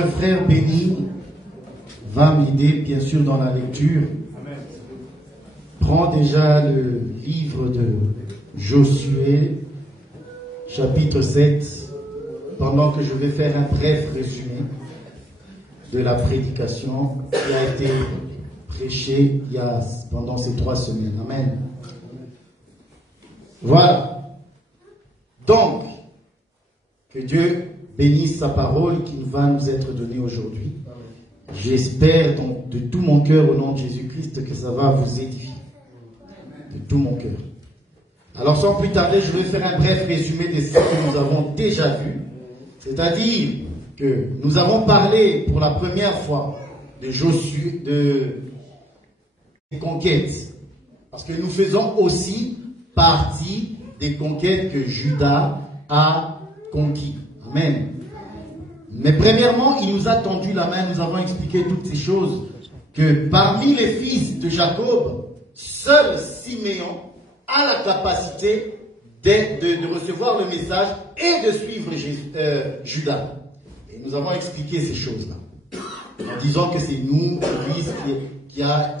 le frère Béni va m'aider, bien sûr, dans la lecture. Prends déjà le livre de Josué, chapitre 7, pendant que je vais faire un bref résumé de la prédication qui a été prêchée pendant ces 3 semaines. Amen. Voilà. Donc, que Dieu bénisse sa parole qui va nous être donnée aujourd'hui. J'espère donc de tout mon cœur au nom de Jésus-Christ que ça va vous édifier. De tout mon cœur. Alors sans plus tarder, je vais faire un bref résumé de ce que nous avons déjà vu. C'est-à-dire que nous avons parlé pour la première fois de Josué, des conquêtes. Parce que nous faisons aussi partie des conquêtes que Juda a conquis. Amen. Mais premièrement, il nous a tendu la main, nous avons expliqué toutes ces choses, que parmi les fils de Jacob, seul Siméon a la capacité de recevoir le message et de suivre Juda. Et nous avons expliqué ces choses-là, en disant que c'est nous,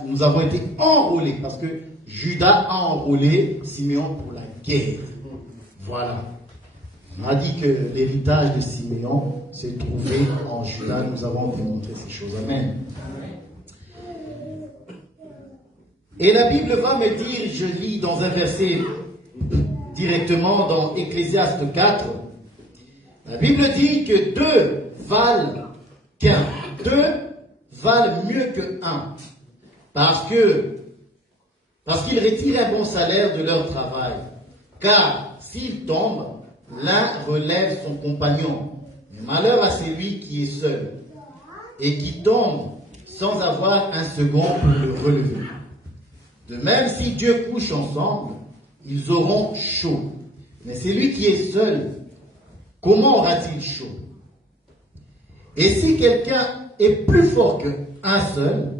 nous avons été enrôlés, parce que Juda a enrôlé Siméon pour la guerre. Voilà. On a dit que l'héritage de Siméon se trouvait en Juda. Nous avons démontré ces choses. Amen. Et la Bible va me dire, je lis dans un verset directement dans Ecclésiaste 4, la Bible dit que 2 valent qu'un. 2 valent mieux que 1. Parce qu'ils retirent un bon salaire de leur travail. Car s'ils tombent, l'un relève son compagnon. Mais malheur à celui qui est seul et qui tombe sans avoir un second pour le relever. De même, si Dieu couche ensemble, ils auront chaud. Mais celui qui est seul, comment aura-t-il chaud? Et si quelqu'un est plus fort qu'un seul,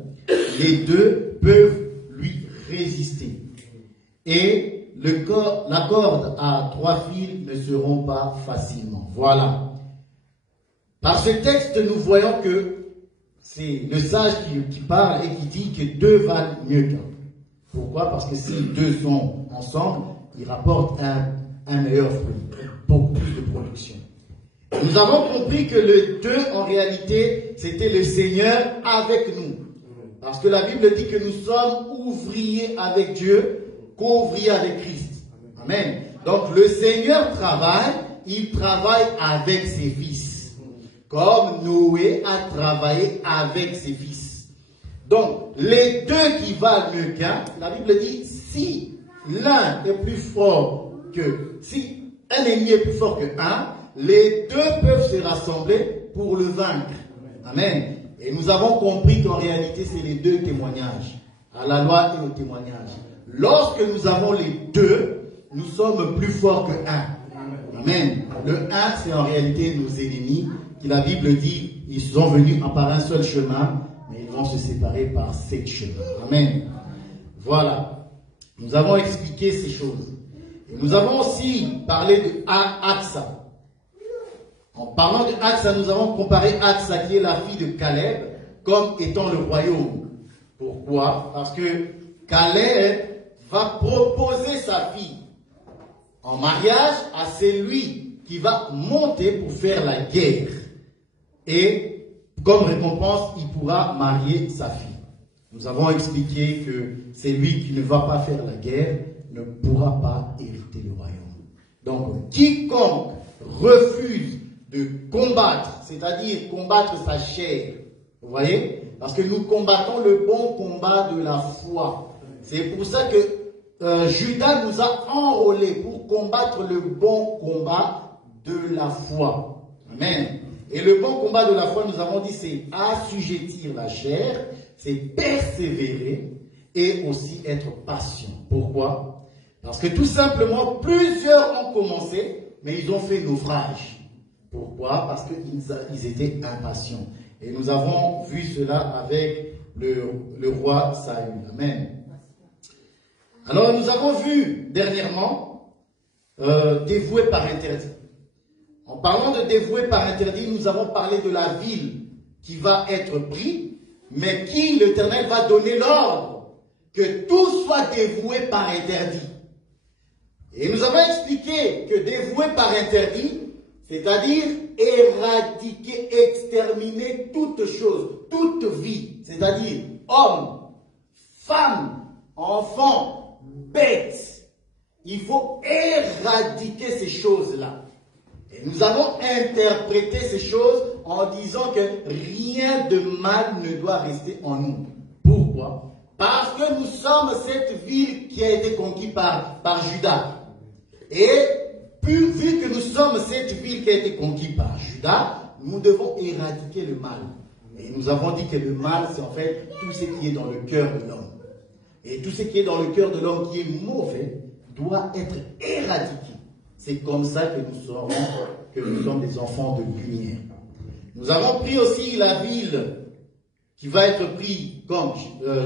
les 2 peuvent lui résister. Et la corde à 3 fils ne seront pas facilement. Voilà. Par ce texte, nous voyons que c'est le sage qui parle et qui dit que 2 valent mieux qu'un. Pourquoi? Parce que si 2 sont ensemble, ils rapportent un meilleur fruit, beaucoup plus de production. Nous avons compris que le 2, en réalité, c'était le Seigneur avec nous. Parce que la Bible dit que nous sommes ouvriers avec Dieu, co-ouvriers avec Christ. Amen. Donc le Seigneur travaille, il travaille avec ses fils. Comme Noé a travaillé avec ses fils. Donc les 2 qui valent mieux qu'un, la Bible dit, si l'un est plus fort si un ennemi est plus fort que un, les 2 peuvent se rassembler pour le vaincre. Amen. Et nous avons compris qu'en réalité, c'est les 2 témoignages, à la loi et au témoignage. Lorsque nous avons les 2, nous sommes plus forts que 1. Amen. Le 1, c'est en réalité nos ennemis, qui la Bible dit, ils sont venus par un seul chemin, mais ils vont se séparer par 7 chemins. Amen. Voilà. Nous avons expliqué ces choses. Et nous avons aussi parlé de Aksa. En parlant de Aksa, nous avons comparé Aksa, qui est la fille de Caleb, comme étant le royaume. Pourquoi? Parce que Caleb va proposer sa fille en mariage à celui qui va monter pour faire la guerre. Et comme récompense, il pourra marier sa fille. Nous avons expliqué que celui qui ne va pas faire la guerre ne pourra pas hériter le royaume. Donc, quiconque refuse de combattre, c'est-à-dire combattre sa chair, vous voyez, parce que nous combattons le bon combat de la foi. C'est pour ça que Judas nous a enrôlés pour combattre le bon combat de la foi. Amen. Et le bon combat de la foi, nous avons dit, c'est assujettir la chair, c'est persévérer et aussi être patient. Pourquoi? Parce que tout simplement, plusieurs ont commencé, mais ils ont fait naufrage. Pourquoi? Parce qu'ils étaient impatients. Et nous avons vu cela avec le roi Saül. Amen. Alors nous avons vu dernièrement dévoué par interdit. En parlant de dévoué par interdit, nous avons parlé de la ville qui va être pris, mais qui l'Éternel va donner l'ordre que tout soit dévoué par interdit. Et nous avons expliqué que dévoué par interdit, c'est-à-dire éradiquer, exterminer toute chose, toute vie, c'est-à-dire homme, femme, enfant, bête. Il faut éradiquer ces choses-là. Et nous avons interprété ces choses en disant que rien de mal ne doit rester en nous. Pourquoi? Parce que nous sommes cette ville qui a été conquise par Juda. Et vu que nous sommes cette ville qui a été conquise par Juda, nous devons éradiquer le mal. Et nous avons dit que le mal, c'est en fait tout ce qui est dans le cœur de l'homme. Et tout ce qui est dans le cœur de l'homme qui est mauvais doit être éradiqué. C'est comme ça que nous saurons que nous sommes des enfants de lumière. Nous avons pris aussi la ville qui va être prise comme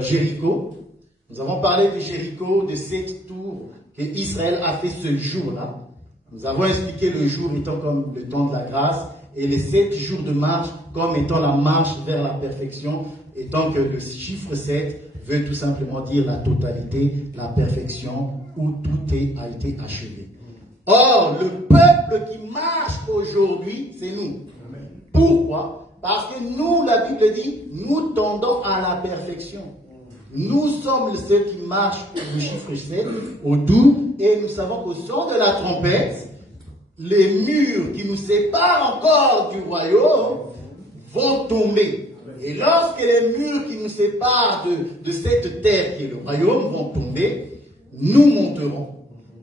Jéricho. Nous avons parlé de Jéricho, de cette tour que Israël a fait ce jour-là. Nous avons expliqué le jour étant comme le temps de la grâce et les 7 jours de marche comme étant la marche vers la perfection, étant que le chiffre 7 veut tout simplement dire la totalité, la perfection, où tout a été achevé. Or, le peuple qui marche aujourd'hui, c'est nous. Pourquoi? Parce que nous, la Bible dit, nous tendons à la perfection. Nous sommes ceux qui marchent au chiffre 7, au doux, et nous savons qu'au son de la trompette, les murs qui nous séparent encore du royaume vont tomber. Et lorsque les murs qui nous séparent de cette terre qui est le royaume vont tomber, nous monterons.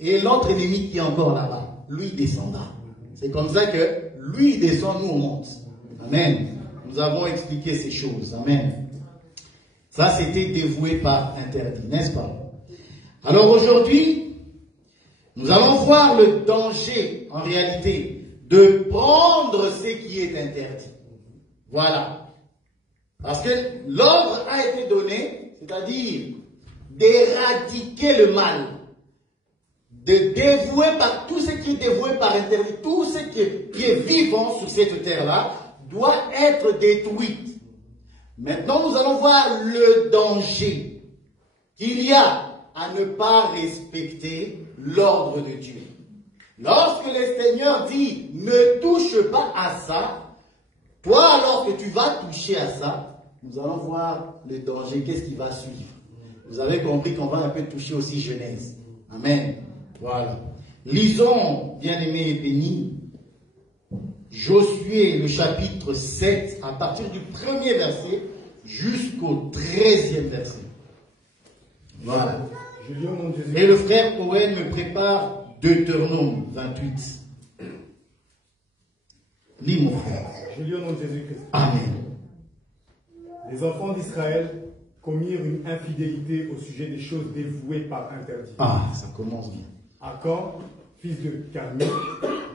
Et l'autre ennemi qui est encore là-bas, lui descendra. C'est comme ça que lui descend, nous on monte. Amen. Nous avons expliqué ces choses. Amen. Ça, c'était dévoué par interdit, n'est-ce pas? Alors aujourd'hui, nous allons voir le danger, en réalité, de prendre ce qui est interdit. Voilà. Parce que l'ordre a été donné, c'est-à-dire d'éradiquer le mal, de dévouer par tout ce qui est dévoué par interdit, tout ce qui est vivant sur cette terre-là, doit être détruit. Maintenant, nous allons voir le danger qu'il y a à ne pas respecter l'ordre de Dieu. Lorsque le Seigneur dit « ne touche pas à ça », toi, alors que tu vas toucher à ça, nous allons voir le danger, qu'est-ce qui va suivre. Vous avez compris qu'on va un peu toucher aussi Genèse. Amen. Voilà. Lisons, bien-aimés et bénis, Josué, le chapitre 7, à partir du 1er verset jusqu'au 13e verset. Voilà. Et le frère Owen me prépare Deutéronome 28. Lis, mon frère. Je lis au nom de Jésus-Christ. Amen. Les enfants d'Israël commirent une infidélité au sujet des choses dévouées par interdit. Ah, ça commence bien. Akan, fils de Carmi,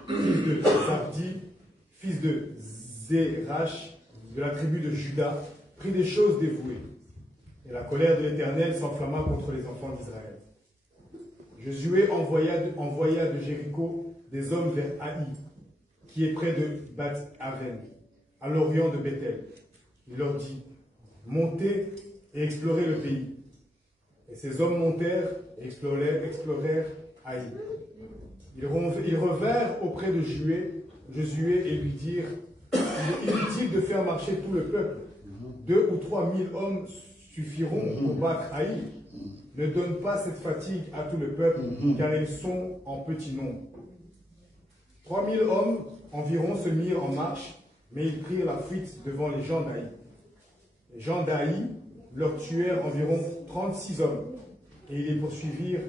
fils de Zabdi, fils de Zérach, de la tribu de Juda, prit des choses dévouées. Et la colère de l'Éternel s'enflamma contre les enfants d'Israël. Josué envoya de Jéricho des hommes vers Haï, qui est près de Bath-Aven, à l'orient de Bethel. Il leur dit, montez et explorez le pays. Et ces hommes montèrent et explorèrent Haï. Ils revinrent auprès de Josué et lui dirent, il est inutile de faire marcher tout le peuple. 2 ou 3 000 hommes suffiront pour battre Haï. Ne donne pas cette fatigue à tout le peuple, car ils sont en petit nombre. 3 000 hommes environ se mirent en marche, mais ils prirent la fuite devant les gens d'Haï. Les gens d'Haï leur tuèrent environ 36 hommes, et ils les poursuivirent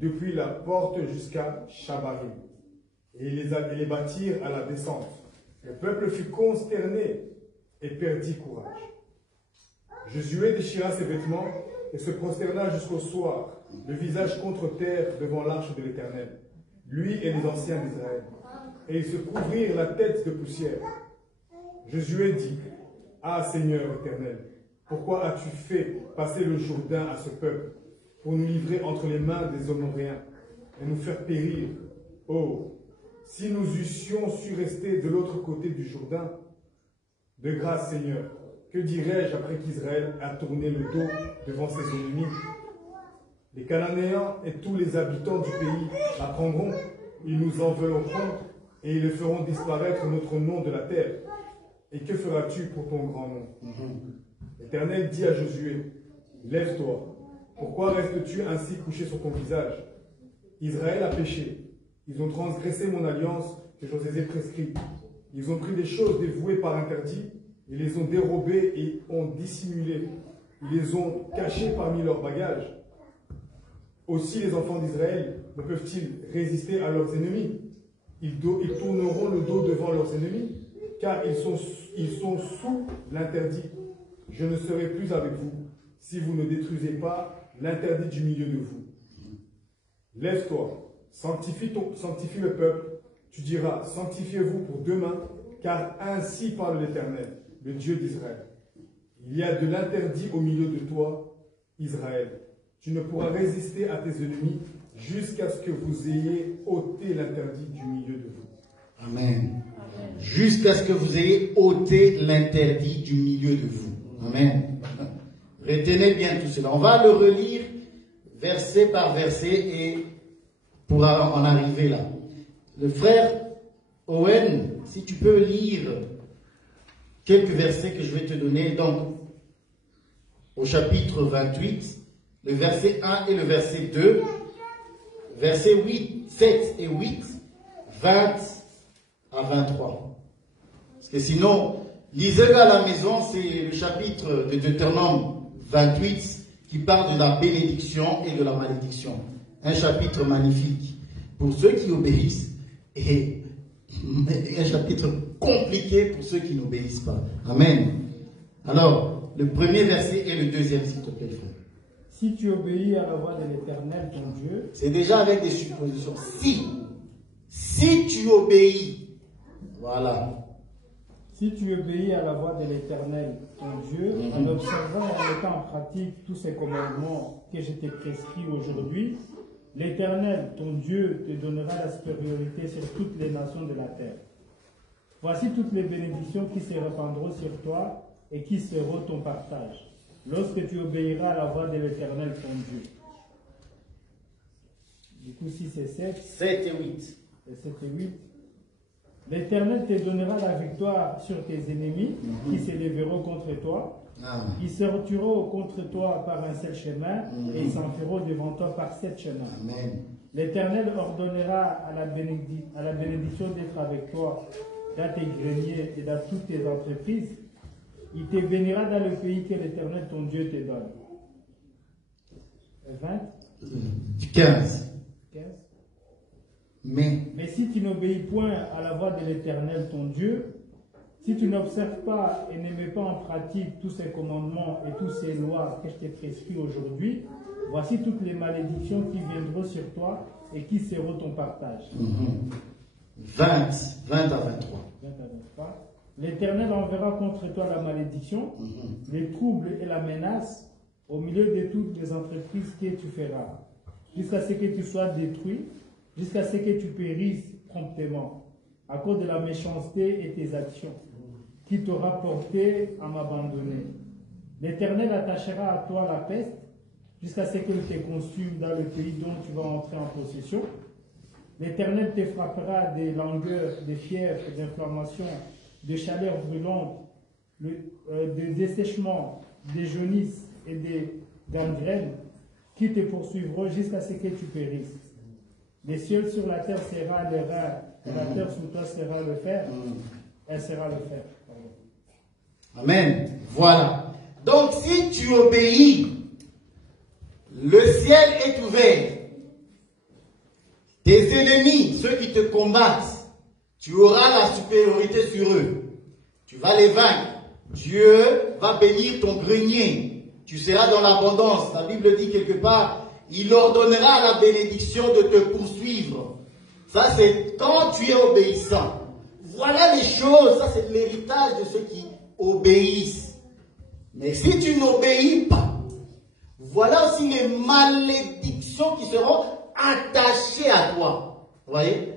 depuis la porte jusqu'à Chabarim, et ils les battirent à la descente. Le peuple fut consterné et perdit courage. Josué déchira ses vêtements et se prosterna jusqu'au soir, le visage contre terre devant l'arche de l'Éternel, lui et les anciens d'Israël. Et ils se couvrirent la tête de poussière. Josué dit, « Ah Seigneur Éternel, pourquoi as-tu fait passer le Jourdain à ce peuple pour nous livrer entre les mains des Amoréens et nous faire périr? Oh, si nous eussions su rester de l'autre côté du Jourdain, De grâce, Seigneur, que dirais-je après qu'Israël a tourné le dos devant ses ennemis? Les Cananéens et tous les habitants du pays apprendront, ils nous envelopperont et ils feront disparaître notre nom de la terre. Et que feras-tu pour ton grand nom? L'Éternel dit à Josué, lève-toi. Pourquoi restes-tu ainsi couché sur ton visage? Israël a péché. Ils ont transgressé mon alliance que je les ai prescrite. Ils ont pris des choses dévouées par interdit. Ils les ont dérobées et ont dissimulé. Ils les ont cachées parmi leurs bagages. Aussi les enfants d'Israël ne peuvent-ils résister à leurs ennemis? Ils tourneront le dos devant leurs ennemis, car ils sont sous l'interdit. Je ne serai plus avec vous si vous ne détruisez pas l'interdit du milieu de vous. Lève-toi, sanctifie le peuple. Tu diras, sanctifiez-vous pour demain, car ainsi parle l'Éternel, le Dieu d'Israël. Il y a de l'interdit au milieu de toi, Israël. Tu ne pourras résister à tes ennemis jusqu'à ce que vous ayez ôté l'interdit du milieu de vous. Amen. Jusqu'à ce que vous ayez ôté l'interdit du milieu de vous. Amen. Retenez bien tout cela. On va le relire verset par verset et pour en arriver là. Le frère Owen, si tu peux lire quelques versets que je vais te donner. Donc, au chapitre 28, le verset 1 et le verset 2, versets 8, 7 et 8, 20 à 23. Parce que sinon, lisez-le à la maison, c'est le chapitre de Deutéronome 28 qui parle de la bénédiction et de la malédiction. Un chapitre magnifique pour ceux qui obéissent et un chapitre compliqué pour ceux qui n'obéissent pas. Amen. Alors, le premier verset et le deuxième, s'il te plaît, frère. Si tu obéis à la voix de l'Éternel, ton Dieu... C'est déjà avec des suppositions. Si tu obéis, voilà. Si tu obéis à la voix de l'Éternel, ton Dieu, en observant et en mettant en pratique tous ces commandements que je t'ai prescrits aujourd'hui, l'Éternel, ton Dieu, te donnera la supériorité sur toutes les nations de la terre. Voici toutes les bénédictions qui se répandront sur toi et qui seront ton partage, lorsque tu obéiras à la voix de l'Éternel, ton Dieu. Du coup, 6 et 7. 7 et 8. Et 7 et 8. L'Éternel te donnera la victoire sur tes ennemis qui s'élèveront contre toi. Ils sortiront contre toi par un seul chemin et ils s'enfuiront devant toi par 7 chemins. L'Éternel ordonnera à la bénédiction d'être avec toi dans tes greniers et dans toutes tes entreprises. Il te bénira dans le pays que l'Éternel ton Dieu te donne. 20. 15. Mais si tu n'obéis point à la voix de l'Éternel ton Dieu, si tu n'observes pas et ne mets pas en pratique tous ces commandements et toutes ces lois que je t'ai prescrits aujourd'hui, voici toutes les malédictions qui viendront sur toi et qui seront ton partage. 20 à 23. 20 à 23. L'Éternel enverra contre toi la malédiction, les troubles et la menace au milieu de toutes les entreprises que tu feras, jusqu'à ce que tu sois détruit, jusqu'à ce que tu périsses promptement, à cause de la méchanceté et tes actions, qui t'aura porté à m'abandonner. L'Éternel attachera à toi la peste, jusqu'à ce qu'elle te consume dans le pays dont tu vas entrer en possession. L'Éternel te frappera des langueurs, des fièvres, d'inflammations, de chaleur brûlante, de dessèchement, des jaunisses et des gangrènes, qui te poursuivront jusqu'à ce que tu périsses. Les cieux sur la terre sera le rein, et la terre sous toi sera le fer, elle sera le fer. Amen. Voilà. Donc si tu obéis, le ciel est ouvert. Tes ennemis, ceux qui te combattent, tu auras la supériorité sur eux. Tu vas les vaincre. Dieu va bénir ton grenier. Tu seras dans l'abondance. La Bible dit quelque part, il ordonnera la bénédiction de te poursuivre. Ça, c'est quand tu es obéissant. Voilà les choses. Ça, c'est l'héritage de ceux qui obéissent. Mais si tu n'obéis pas, voilà aussi les malédictions qui seront attachées à toi. Vous voyez?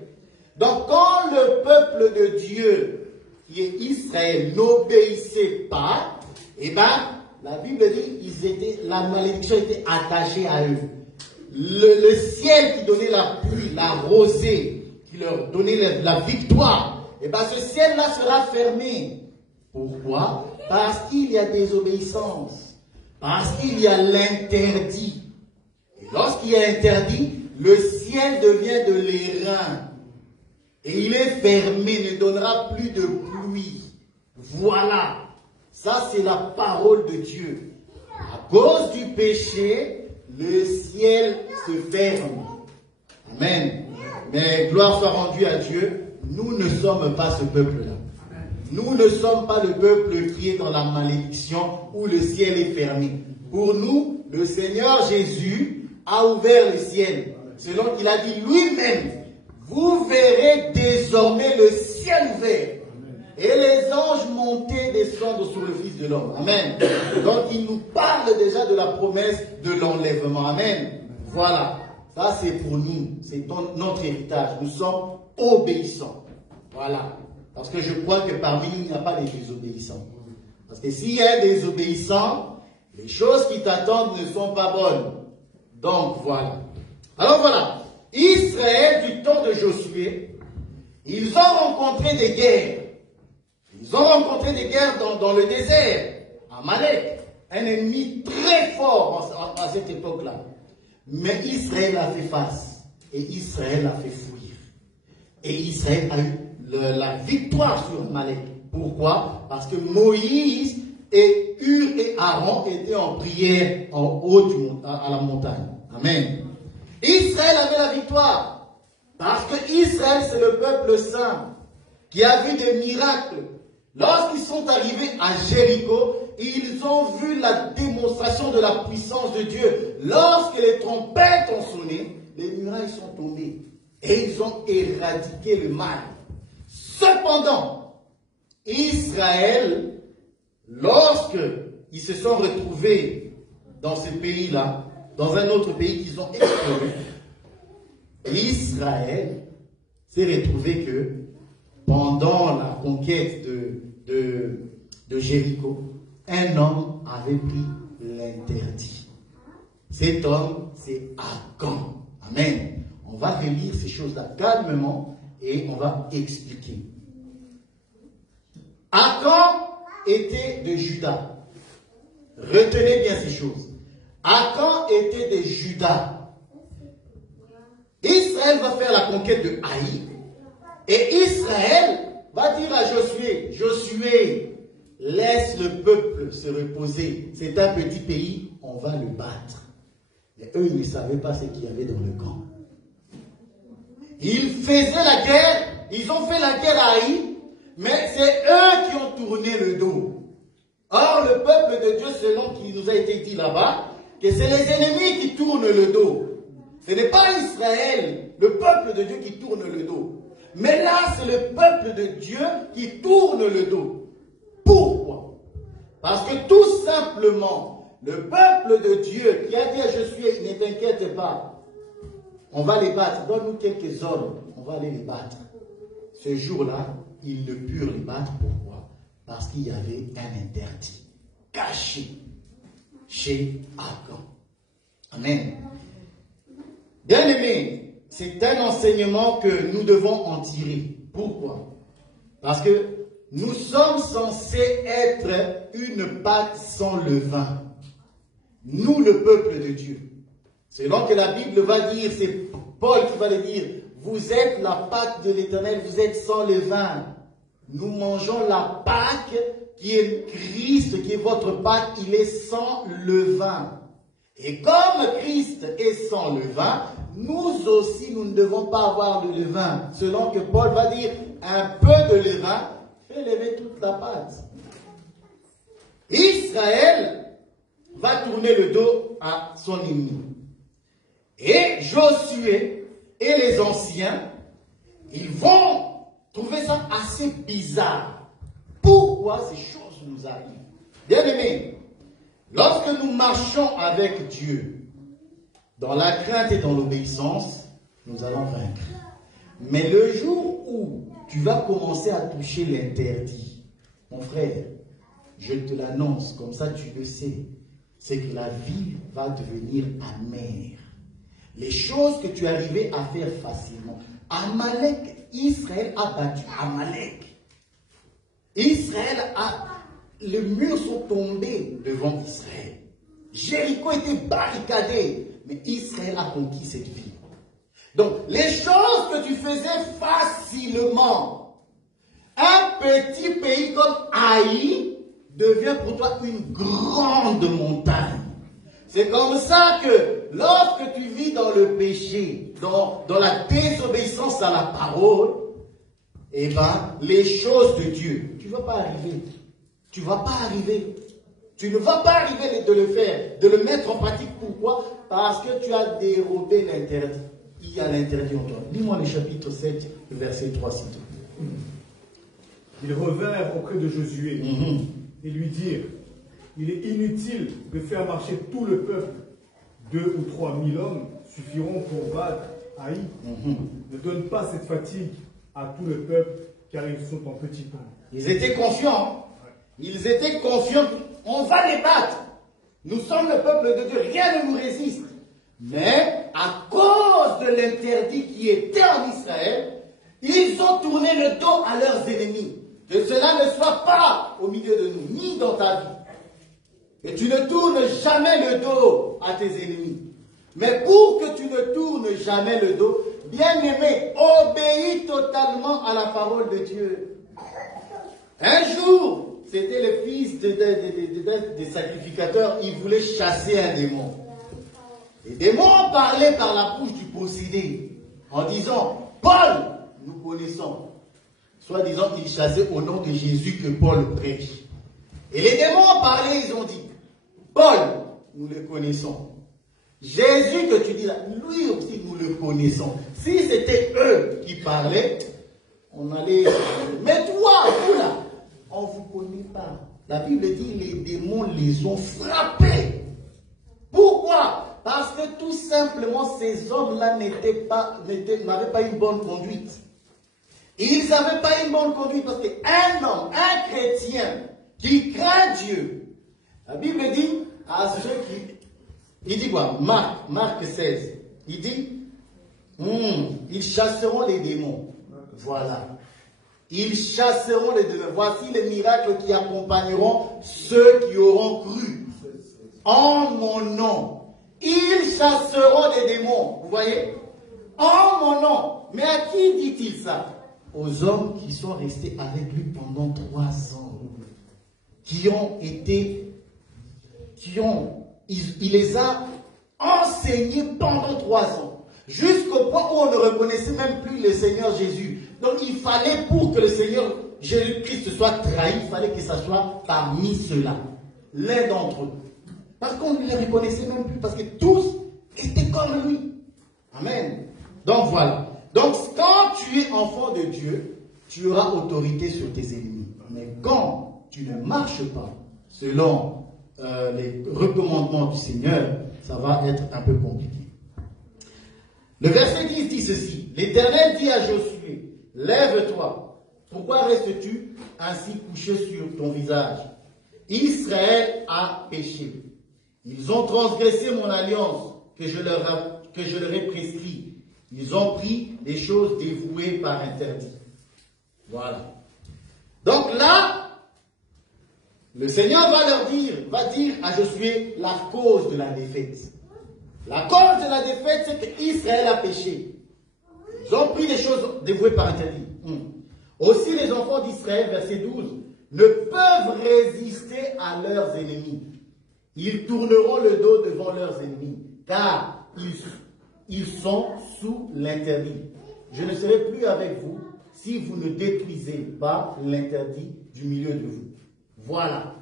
Donc, quand le peuple de Dieu qui est Israël, n'obéissaient pas, eh bien, la Bible dit la malédiction était attachée à eux. Le ciel qui donnait la pluie, la rosée, qui leur donnait la victoire, eh bien, ce ciel-là sera fermé. Pourquoi? Parce qu'il y a désobéissance. Parce qu'il y a l'interdit. Et lorsqu'il y a interdit, le ciel devient de l'airain. Et il est fermé, ne donnera plus de pluie. Voilà. Ça, c'est la parole de Dieu. À cause du péché, le ciel se ferme. Amen. Mais gloire soit rendue à Dieu. Nous ne sommes pas ce peuple-là. Nous ne sommes pas le peuple qui est dans la malédiction où le ciel est fermé. Pour nous, le Seigneur Jésus a ouvert le ciel. Selon qu'il a dit lui-même, vous verrez désormais le ciel ouvert. Et les anges montés descendre sur le Fils de l'homme. Amen. Donc il nous parle déjà de la promesse de l'enlèvement. Amen. Voilà. Ça c'est pour nous. C'est notre héritage. Nous sommes obéissants. Voilà. Parce que je crois que parmi nous, il n'y a pas des désobéissants. Parce que s'il y a des désobéissants, les choses qui t'attendent ne sont pas bonnes. Donc voilà. Alors voilà. Israël du temps de Josué, ils ont rencontré des guerres. Ils ont rencontré des guerres dans le désert, Amalek, un ennemi très fort à cette époque-là. Mais Israël a fait face et Israël a fait fuir. Et Israël a eu la victoire sur Amalek. Pourquoi? Parce que Moïse et Hur et Aaron étaient en prière en haut à la montagne. Amen. Israël avait la victoire. Parce que Israël, c'est le peuple saint qui a vu des miracles. Lorsqu'ils sont arrivés à Jéricho, ils ont vu la démonstration de la puissance de Dieu. Lorsque les trompettes ont sonné, les murailles sont tombées et ils ont éradiqué le mal. Cependant, Israël, lorsqu'ils se sont retrouvés dans ce pays-là, dans un autre pays qu'ils ont exploré, Israël s'est retrouvé que pendant la conquête de Jéricho, un homme avait pris l'interdit. Cet homme, c'est Akan. Amen. On va relire ces choses-là calmement et on va expliquer. Akan était de Juda. Retenez bien ces choses. Akan était de Juda. Israël va faire la conquête de Haï. Et Israël va dire à Josué, Josué, laisse le peuple se reposer. C'est un petit pays, on va le battre. Mais eux, ils ne savaient pas ce qu'il y avait dans le camp. Ils faisaient la guerre, ils ont fait la guerre à Haï, mais c'est eux qui ont tourné le dos. Or, le peuple de Dieu, selon qu'il nous a été dit là-bas, que c'est les ennemis qui tournent le dos. Ce n'est pas Israël, le peuple de Dieu qui tourne le dos. Mais là, c'est le peuple de Dieu qui tourne le dos. Pourquoi? Parce que tout simplement, le peuple de Dieu qui a dit à Josué, ne t'inquiète pas, on va les battre, donne-nous quelques ordres, on va aller les battre. Ce jour-là, ils ne purent les battre. Pourquoi? Parce qu'il y avait un interdit caché chez Akan. Amen. Bien-aimés, c'est un enseignement que nous devons en tirer. Pourquoi? Parce que nous sommes censés être une pâte sans levain. Nous, le peuple de Dieu. Selon que la Bible va dire, c'est Paul qui va le dire, vous êtes la Pâque de l'Éternel, vous êtes sans levain. Nous mangeons la Pâque qui est Christ, qui est votre Pâque, il est sans levain. Et comme Christ est sans levain, nous aussi, nous ne devons pas avoir de levain. Selon que Paul va dire, un peu de levain fait lever toute la pâte. Israël va tourner le dos à son ennemi. Et Josué et les anciens, ils vont trouver ça assez bizarre. Pourquoi ces choses nous arrivent? Bien-aimés, lorsque nous marchons avec Dieu, dans la crainte et dans l'obéissance, nous allons vaincre. Mais le jour où tu vas commencer à toucher l'interdit. Mon frère, je te l'annonce, comme ça tu le sais, c'est que la vie va devenir amère. Les choses que tu arrivais à faire facilement. Amalek, Israël a battu Amalek. Israël a... Les murs sont tombés devant Israël. Jéricho était barricadé, mais Israël a conquis cette ville. Donc, les choses que tu faisais facilement, un petit pays comme Haï devient pour toi une grande montagne. C'est comme ça que lorsque tu vis dans le péché, dans la désobéissance à la parole, eh bien, les choses de Dieu, tu ne vas pas arriver. Tu ne vas pas arriver. Tu ne vas pas arriver de le faire, de le mettre en pratique. Pourquoi? Parce que tu as dérobé l'interdit. Il y a l'interdit en toi. Lis-moi le chapitre 7, le verset 3, s'il te plaît. Ils revinrent auprès de Josué et lui dirent, il est inutile de faire marcher tout le peuple. 2 ou 3 000 hommes suffiront pour battre Haï. Ne donne pas cette fatigue à tout le peuple, car ils sont en petit nombre. Ils étaient confiants. Ils étaient confiants. On va les battre. Nous sommes le peuple de Dieu. Rien ne nous résiste. Mais à cause de l'interdit qui était en Israël, ils ont tourné le dos à leurs ennemis. Que cela ne soit pas au milieu de nous, ni dans ta vie. Et tu ne tournes jamais le dos à tes ennemis. Mais pour que tu ne tournes jamais le dos, bien-aimé, obéis totalement à la parole de Dieu. Un jour, c'était le fils des sacrificateurs, il voulait chasser un démon. Les démons parlaient par la bouche du possédé, en disant, Paul, nous connaissons. Soit disant qu'ils chassaient au nom de Jésus que Paul prêche. Et les démons parlaient, ils ont dit, Paul, nous le connaissons. Jésus que tu dis là, lui aussi nous le connaissons. Si c'était eux qui parlaient, on allait... Mais toi, vous là, on ne vous connaît pas. La Bible dit les démons les ont frappés. Pourquoi? Parce que tout simplement ces hommes-là n'avaient pas une bonne conduite. Ils n'avaient pas une bonne conduite parce qu'un homme, un chrétien qui craint Dieu, la Bible dit à ceux qui... Il dit quoi? Marc 16. Il dit, ils chasseront les démons. Voilà. Ils chasseront les démons. Voici les miracles qui accompagneront ceux qui auront cru. En mon nom. Ils chasseront les démons. Vous voyez? En mon nom. Mais à qui dit-il ça? Aux hommes qui sont restés avec lui pendant 3 ans. Il les a enseignés pendant 3 ans. Jusqu'au point où on ne reconnaissait même plus le Seigneur Jésus. Donc il fallait, pour que le Seigneur Jésus-Christ soit trahi, il fallait que ça soit parmi ceux-là. L'un d'entre eux. Parce qu'on ne les reconnaissait même plus. Parce que tous étaient comme lui. Amen. Donc voilà. Donc quand tu es enfant de Dieu, tu auras autorité sur tes ennemis. Mais quand tu ne marches pas selon les recommandements du Seigneur, ça va être un peu compliqué. Le verset 10 dit ceci. L'Éternel dit à Josué, lève-toi. Pourquoi restes-tu ainsi couché sur ton visage? Israël a péché. Ils ont transgressé mon alliance que je leur ai prescrit. Ils ont pris les choses dévouées par interdit. Voilà. Donc là, le Seigneur va dire à Josué la cause de la défaite. La cause de la défaite, c'est qu'Israël a péché. Ils ont pris les choses dévouées par interdit. Aussi les enfants d'Israël, verset 12, ne peuvent résister à leurs ennemis. Ils tourneront le dos devant leurs ennemis, car ils sont sous l'interdit. Je ne serai plus avec vous si vous ne détruisez pas l'interdit du milieu de vous. Voilà.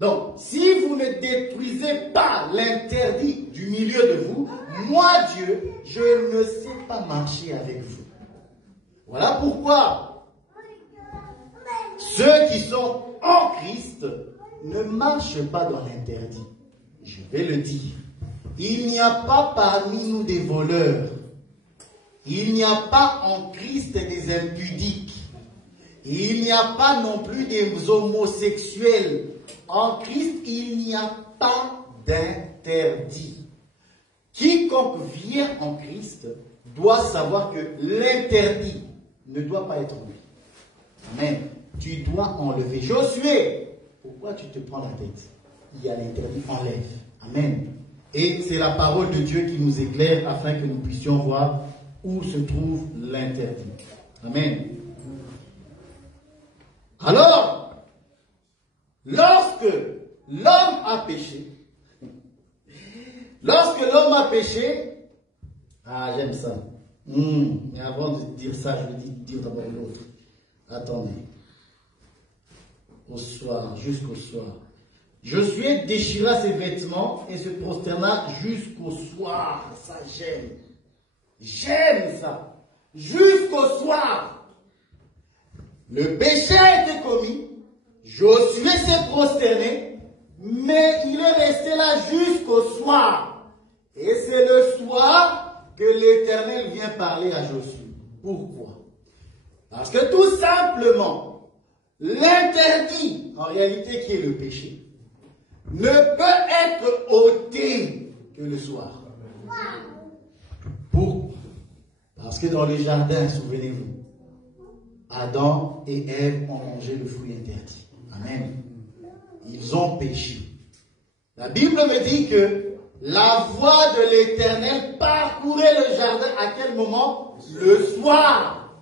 Donc, si vous ne détruisez pas l'interdit du milieu de vous, moi, Dieu, je ne sais pas marcher avec vous. Voilà pourquoi ceux qui sont en Christ ne marchent pas dans l'interdit. Je vais le dire. Il n'y a pas parmi nous des voleurs. Il n'y a pas en Christ des impudiques. Il n'y a pas non plus des homosexuels. En Christ, il n'y a pas d'interdit. Quiconque vient en Christ doit savoir que l'interdit ne doit pas être lui. Amen. Tu dois enlever. Josué, pourquoi tu te prends la tête? Il y a l'interdit, enlève. Amen. Et c'est la parole de Dieu qui nous éclaire afin que nous puissions voir où se trouve l'interdit. Amen. Alors, lorsque l'homme a péché, ah j'aime ça. Mais avant de dire ça, je vais dire d'abord l'autre. Attendez. Au soir, jusqu'au soir. Josué déchira ses vêtements et se prosterna jusqu'au soir. Ça, j'aime. J'aime ça. Jusqu'au soir. Le péché a été commis. Josué s'est prosterné. Mais il est resté là jusqu'au soir. Et c'est le soir que l'Éternel vient parler à Josué. Pourquoi? Parce que tout simplement, l'interdit, en réalité qui est le péché, ne peut être ôté que le soir. Pourquoi? Parce que dans le jardin, souvenez-vous, Adam et Ève ont mangé le fruit interdit. Amen. Ils ont péché. La Bible me dit que la voix de l'Éternel parcourait le jardin à quel moment? Le soir.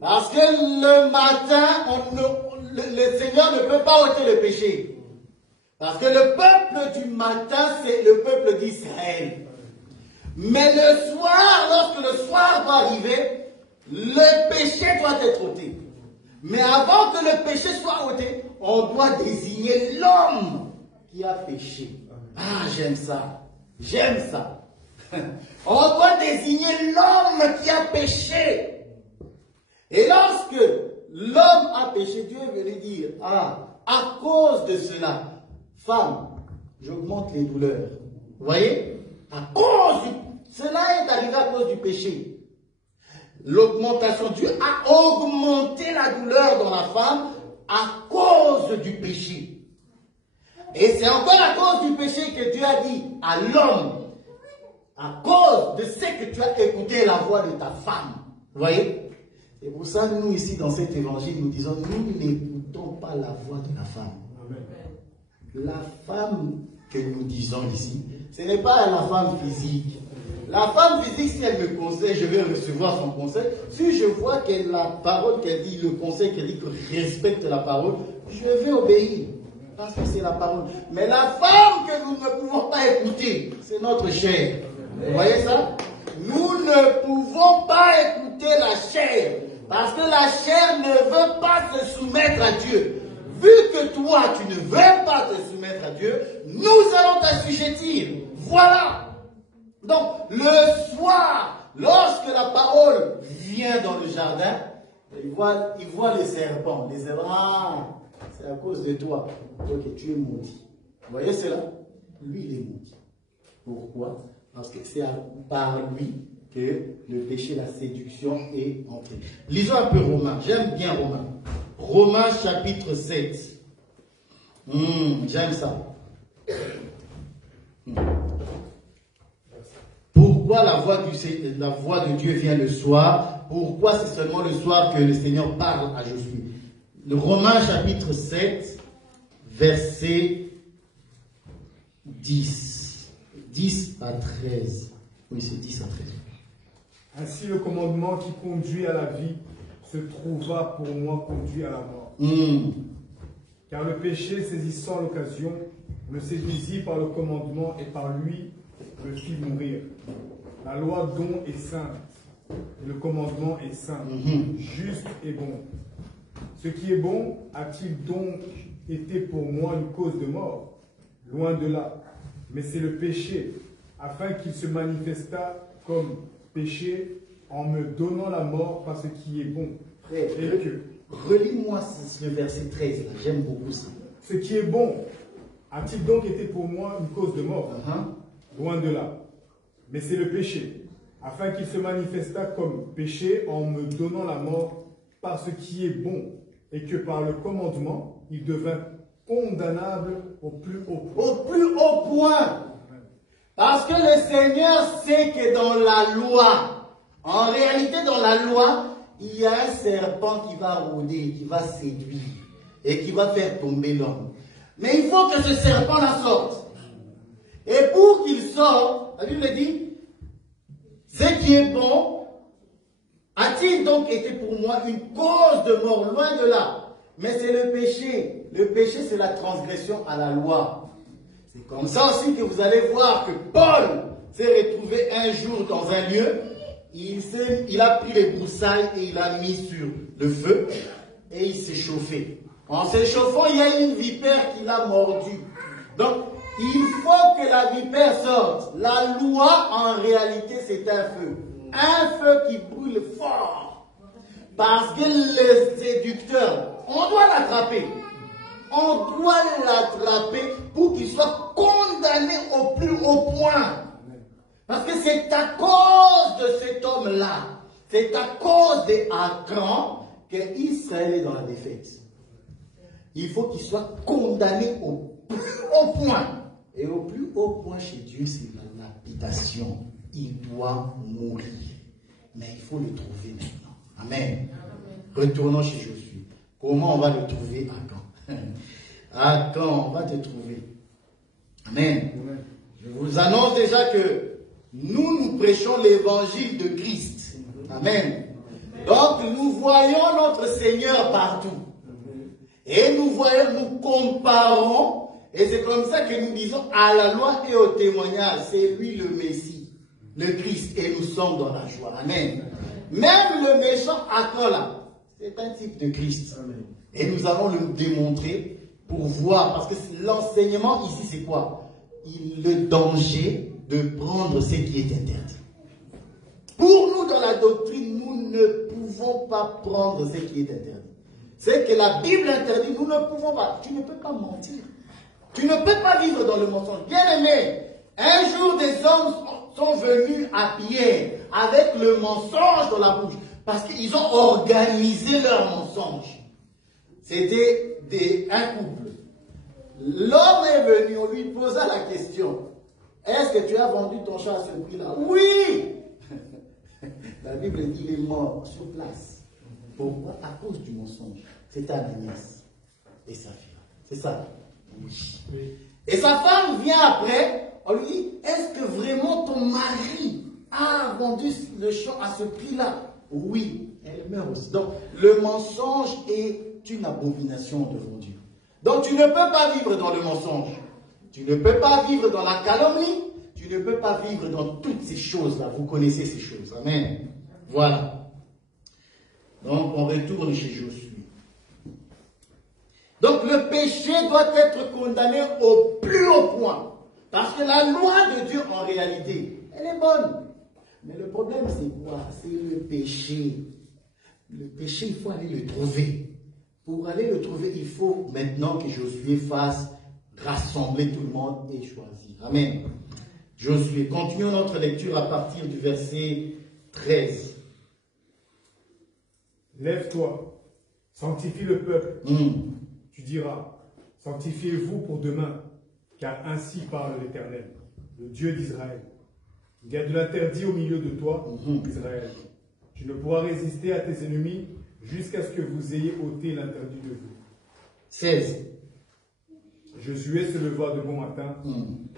Parce que le matin, le Seigneur ne peut pas ôter le péché. Parce que le peuple du matin, c'est le peuple d'Israël. Mais le soir, lorsque le soir va arriver, le péché doit être ôté. Mais avant que le péché soit ôté, on doit désigner l'homme qui a péché. Ah, j'aime ça. J'aime ça. On doit désigner l'homme qui a péché. Et lorsque l'homme a péché, Dieu veut lui dire, ah, à cause de cela, femme, j'augmente les douleurs. Vous voyez? Cela est arrivé à cause du péché. L'augmentation, Dieu a augmenté la douleur dans la femme à cause du péché. Et c'est encore à cause du péché que Dieu a dit à l'homme, à cause de ce que tu as écouté la voix de ta femme. Vous voyez? Et pour ça, nous ici dans cet évangile, nous disons, nous n'écoutons pas la voix de la femme. Amen. La femme que nous disons ici, ce n'est pas la femme physique. La femme physique, si elle me conseille, je vais recevoir son conseil. Si je vois que la parole qu'elle dit, le conseil qu'elle dit, que je respecte la parole, je vais obéir. Parce que c'est la parole. Mais la femme que nous ne pouvons pas écouter, c'est notre chair. Vous voyez ça? Nous ne pouvons pas écouter la chair. Parce que la chair ne veut pas se soumettre à Dieu. Vu que toi, tu ne veux pas te soumettre à Dieu, nous allons t'assujettir. Voilà. Donc, le soir, lorsque la parole vient dans le jardin, il voit les serpents. Les serpents, ah, c'est à cause de toi. Ok, tu es maudit. Vous voyez cela? Lui, il est maudit. Pourquoi? Parce que c'est par lui que le péché, la séduction est entré. Lisons un peu Romains. J'aime bien Romains. Romains chapitre 7. J'aime ça. Pourquoi la voix de Dieu vient le soir? Pourquoi c'est seulement le soir que le Seigneur parle à Josué? Le Romains chapitre 7, verset 10. 10 à 13. Oui, c'est 10 à 13. Ainsi le commandement qui conduit à la vie se trouva pour moi conduit à la mort. Car le péché, saisissant l'occasion, me séduisit par le commandement et par lui me fit mourir. La loi don est sainte, et le commandement est saint, juste et bon. Ce qui est bon a-t-il donc été pour moi une cause de mort? Loin de là. Mais c'est le péché, afin qu'il se manifestât comme péché en me donnant la mort par ce qui est bon. Et que relis-moi ce verset 13, là. J'aime beaucoup ça. Ce qui est bon a-t-il donc été pour moi une cause de mort? Loin de là. Mais c'est le péché, afin qu'il se manifestât comme péché en me donnant la mort par ce qui est bon, et que par le commandement, il devint condamnable au plus haut point. Au plus haut point. Parce que le Seigneur sait que dans la loi, en réalité dans la loi, il y a un serpent qui va rôder, qui va séduire et qui va faire tomber l'homme. Mais il faut que ce serpent-là sorte. Et pour qu'il sorte, la Bible dit, ce qui est bon a-t-il donc été pour moi une cause de mort, loin de là. Mais c'est le péché. Le péché, c'est la transgression à la loi. C'est comme ça aussi que vous allez voir que Paul s'est retrouvé un jour dans un lieu. Il a pris les broussailles et il a mis sur le feu et il s'est chauffé. En s'échauffant, il y a une vipère qui l'a mordu. Donc, il faut que la vipère sorte. La loi, en réalité, c'est un feu. Un feu qui brûle fort. Parce que le séducteur, on doit l'attraper. On doit l'attraper pour qu'il soit condamné au plus haut point. Parce que c'est à cause de cet homme-là, c'est à cause d'Akan qu'Israël est dans la défaite. Il faut qu'il soit condamné au plus haut point. Et au plus haut point chez Dieu, c'est la lapidation. Il doit mourir. Mais il faut le trouver maintenant. Amen. Retournons chez Josué. Comment on va le trouver à quand? À quand on va te trouver? Amen. Je vous annonce déjà que nous prêchons l'évangile de Christ. Amen. Donc nous voyons notre Seigneur partout. Et nous voyons, nous comparons. Et c'est comme ça que nous disons à la loi et au témoignage, c'est lui le Messie, le Christ. Et nous sommes dans la joie. Amen. Même le méchant Akan là, c'est un type de Christ. Et nous allons le démontrer pour voir. Parce que l'enseignement ici, c'est quoi? Le danger de prendre ce qui est interdit. Pour nous, dans la doctrine, nous ne pouvons pas prendre ce qui est interdit. C'est que la Bible interdit, nous ne pouvons pas. Tu ne peux pas mentir. Tu ne peux pas vivre dans le mensonge. Bien aimé, un jour des hommes sont venus à Pierre avec le mensonge dans la bouche. Parce qu'ils ont organisé leur mensonge. C'était un couple. L'homme est venu, on lui posa la question. Est-ce que tu as vendu ton chat à ce prix-là? Oui! La Bible dit qu'il est mort sur place. Pourquoi? À cause du mensonge. C'est Ananias et sa fille. C'est ça? Oui. Et sa femme vient après, on lui dit, est-ce que vraiment ton mari a vendu le champ à ce prix-là? Oui. Elle meurt aussi. Donc, le mensonge est une abomination devant Dieu. Donc, tu ne peux pas vivre dans le mensonge. Tu ne peux pas vivre dans la calomnie. Tu ne peux pas vivre dans toutes ces choses-là. Vous connaissez ces choses. Amen. Voilà. Donc, on retourne chez Josué. Donc, le péché doit être condamné au plus haut point. Parce que la loi de Dieu, en réalité, elle est bonne. Mais le problème, c'est quoi? C'est le péché. Le péché, il faut aller le trouver. Pour aller le trouver, il faut maintenant que Josué fasse rassembler tout le monde et choisir. Amen. Josué, continuons notre lecture à partir du verset 13. Lève-toi, sanctifie le peuple. Tu diras, sanctifiez-vous pour demain, car ainsi parle l'Éternel, le Dieu d'Israël. Il y a de l'interdit au milieu de toi, Israël. Tu ne pourras résister à tes ennemis jusqu'à ce que vous ayez ôté l'interdit de vous. 16. Josué se leva de bon matin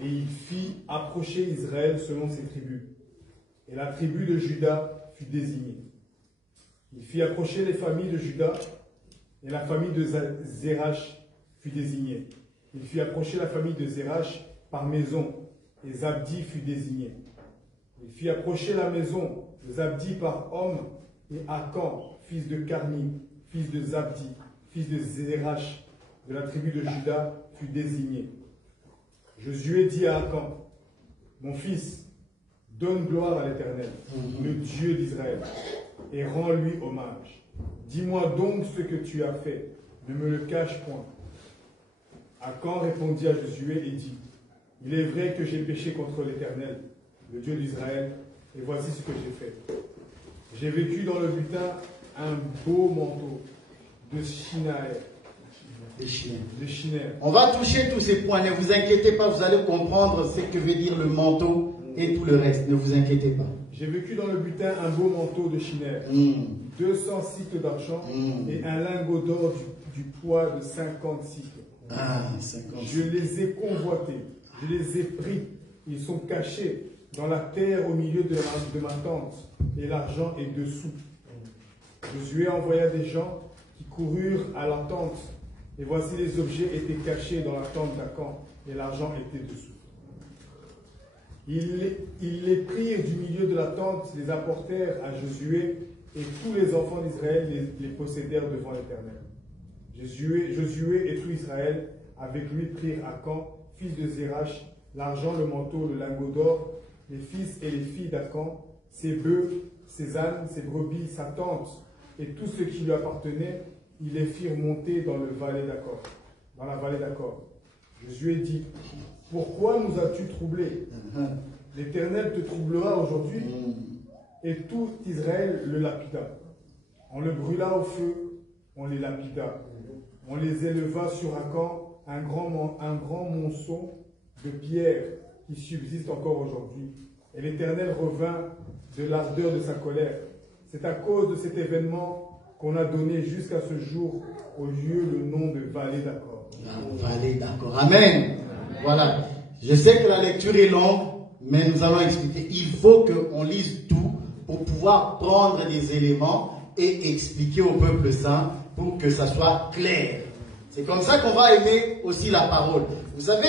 et il fit approcher Israël selon ses tribus. Et la tribu de Juda fut désignée. Il fit approcher les familles de Juda et la famille de Zérach fut désignée. Il fit approcher la famille de Zérach par maison et Zabdi fut désigné. Il fit approcher la maison de Zabdi par homme et Akan, fils de Carmi, fils de Zabdi, fils de Zérach, de la tribu de Juda, fut désigné. Josué dit à Akan, mon fils, donne gloire à l'Éternel, le Dieu d'Israël, et rends-lui hommage. Dis-moi donc ce que tu as fait, ne me le cache point. Akan répondit à Josué et dit, il est vrai que j'ai péché contre l'Éternel, le Dieu d'Israël, et voici ce que j'ai fait. J'ai vécu dans le butin un beau manteau de Shinaër. De Shinaër. On va toucher tous ces points, ne vous inquiétez pas, vous allez comprendre ce que veut dire le manteau et tout le reste, ne vous inquiétez pas. J'ai vécu dans le butin un beau manteau de Shinaër, 200 cycles d'argent et un lingot d'or du poids de 50 cycles. Ah, 50. Je les ai convoités, je les ai pris, ils sont cachés dans la terre au milieu de ma tente, et l'argent est dessous. Josué envoya des gens qui coururent à la tente, et voici les objets étaient cachés dans la tente d'Akan, et l'argent était dessous. Ils les prirent du milieu de la tente, les apportèrent à Josué, et tous les enfants d'Israël les possédèrent devant l'Éternel. Josué et tout Israël, avec lui, prirent Akan, fils de Zérach, l'argent, le manteau, le lingot d'or, les fils et les filles d'Akan, ses bœufs, ses ânes, ses brebis, sa tente, et tout ce qui lui appartenait, ils les firent monter dans la vallée d'Akkor. Josué dit, pourquoi nous as-tu troublés? L'Éternel te troublera aujourd'hui. Et tout Israël le lapida. On le brûla au feu, on les lapida. On les éleva sur Akan, un grand monceau de pierres qui subsiste encore aujourd'hui. Et l'Éternel revint de l'ardeur de sa colère. C'est à cause de cet événement qu'on a donné jusqu'à ce jour au lieu le nom de vallée d'Akkor. La vallée d'Akkor. Amen. Voilà. Je sais que la lecture est longue, mais nous allons expliquer. Il faut qu'on lise tout pour pouvoir prendre des éléments et expliquer au peuple saint pour que ça soit clair. C'est comme ça qu'on va aimer aussi la parole. Vous savez,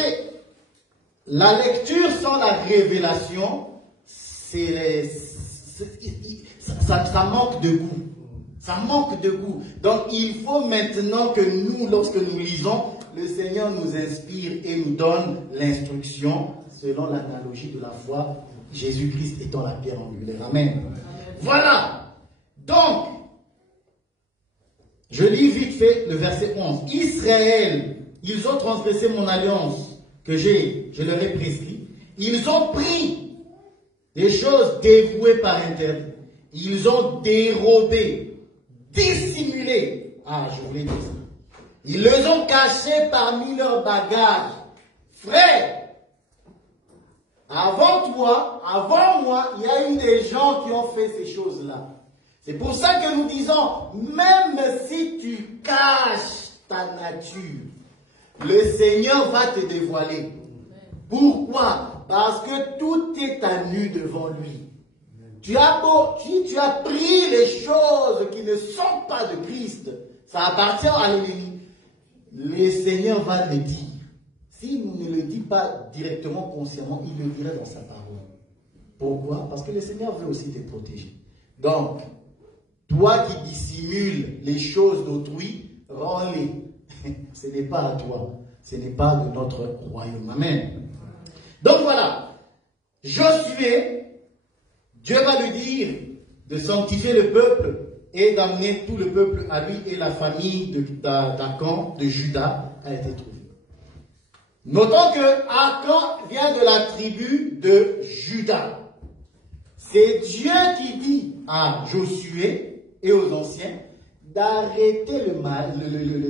la lecture sans la révélation, ça manque de goût. Ça manque de goût. Donc il faut maintenant que nous, lorsque nous lisons, le Seigneur nous inspire et nous donne l'instruction selon l'analogie de la foi, Jésus-Christ étant la pierre angulaire. Amen. Voilà. Donc, je lis vite fait le verset 11. Israël, ils ont transgressé mon alliance que je leur ai prescrit. Ils ont pris des choses dévouées par interdit. Ils ont dérobé, dissimulé. Ah, je voulais dire ça. Ils les ont cachés parmi leurs bagages. Frère, avant moi, il y a eu des gens qui ont fait ces choses-là. C'est pour ça que nous disons, même si tu caches ta nature, le Seigneur va te dévoiler. Pourquoi? Parce que tout est à nu devant lui. Tu as pris les choses qui ne sont pas de Christ, ça appartient à l'ennemi. Le Seigneur va le dire. S'il ne le dit pas directement, consciemment, il le dira dans sa parole. Pourquoi? Parce que le Seigneur veut aussi te protéger. Donc, toi qui dissimules les choses d'autrui, rends-les. Ce n'est pas à toi. Ce n'est pas de notre royaume. Amen. Donc voilà. Josué, Dieu va lui dire de sanctifier le peuple et d'amener tout le peuple à lui, et la famille d'Akan, de Juda, a été trouvée. Notons que Akan vient de la tribu de Juda. C'est Dieu qui dit à Josué et aux anciens d'arrêter le mal,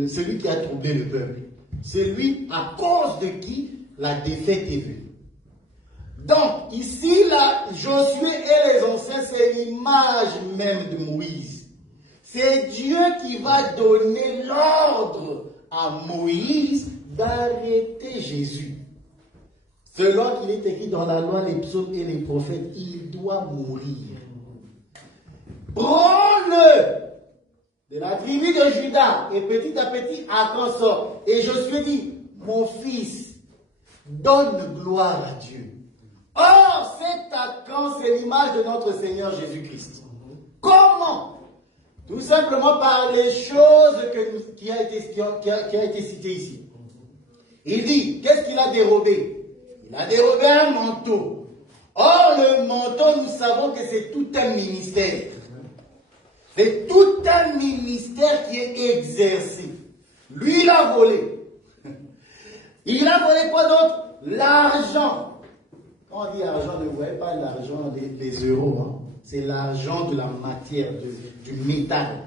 celui qui a troublé le peuple. C'est lui à cause de qui la défaite est venue. Donc, ici, là, Josué et les anciens, c'est l'image même de Moïse. C'est Dieu qui va donner l'ordre à Moïse d'arrêter Jésus. Selon qu'il est écrit dans la loi, les psaumes et les prophètes, il doit mourir. Prends-le de la tribu de Juda, et petit à petit, Akan sort. Et Josué dit, mon fils, donne gloire à Dieu. Or, cet Akan, c'est l'image de notre Seigneur Jésus-Christ. Comment? Tout simplement par les choses qui a été citées ici. Il dit, qu'est-ce qu'il a dérobé? Il a dérobé un manteau. Or, le manteau, nous savons que c'est tout un ministère. C'est tout un ministère qui est exercé. Lui, il a volé. Il a volé quoi d'autre? L'argent. Quand on dit argent, ne voyez pas l'argent des euros. Hein. C'est l'argent de la matière, du métal.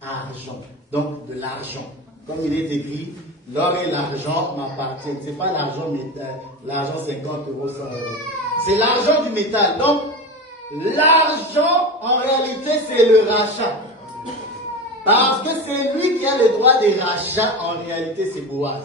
Argent. Donc, de l'argent. Comme il est écrit, l'or et l'argent m'appartiennent. Ce n'est pas l'argent métal, l'argent 50 euros, 100 euros. C'est l'argent du métal. Donc, l'argent, en réalité, c'est le rachat. Parce que c'est lui qui a le droit des rachats, en réalité, c'est Boaz.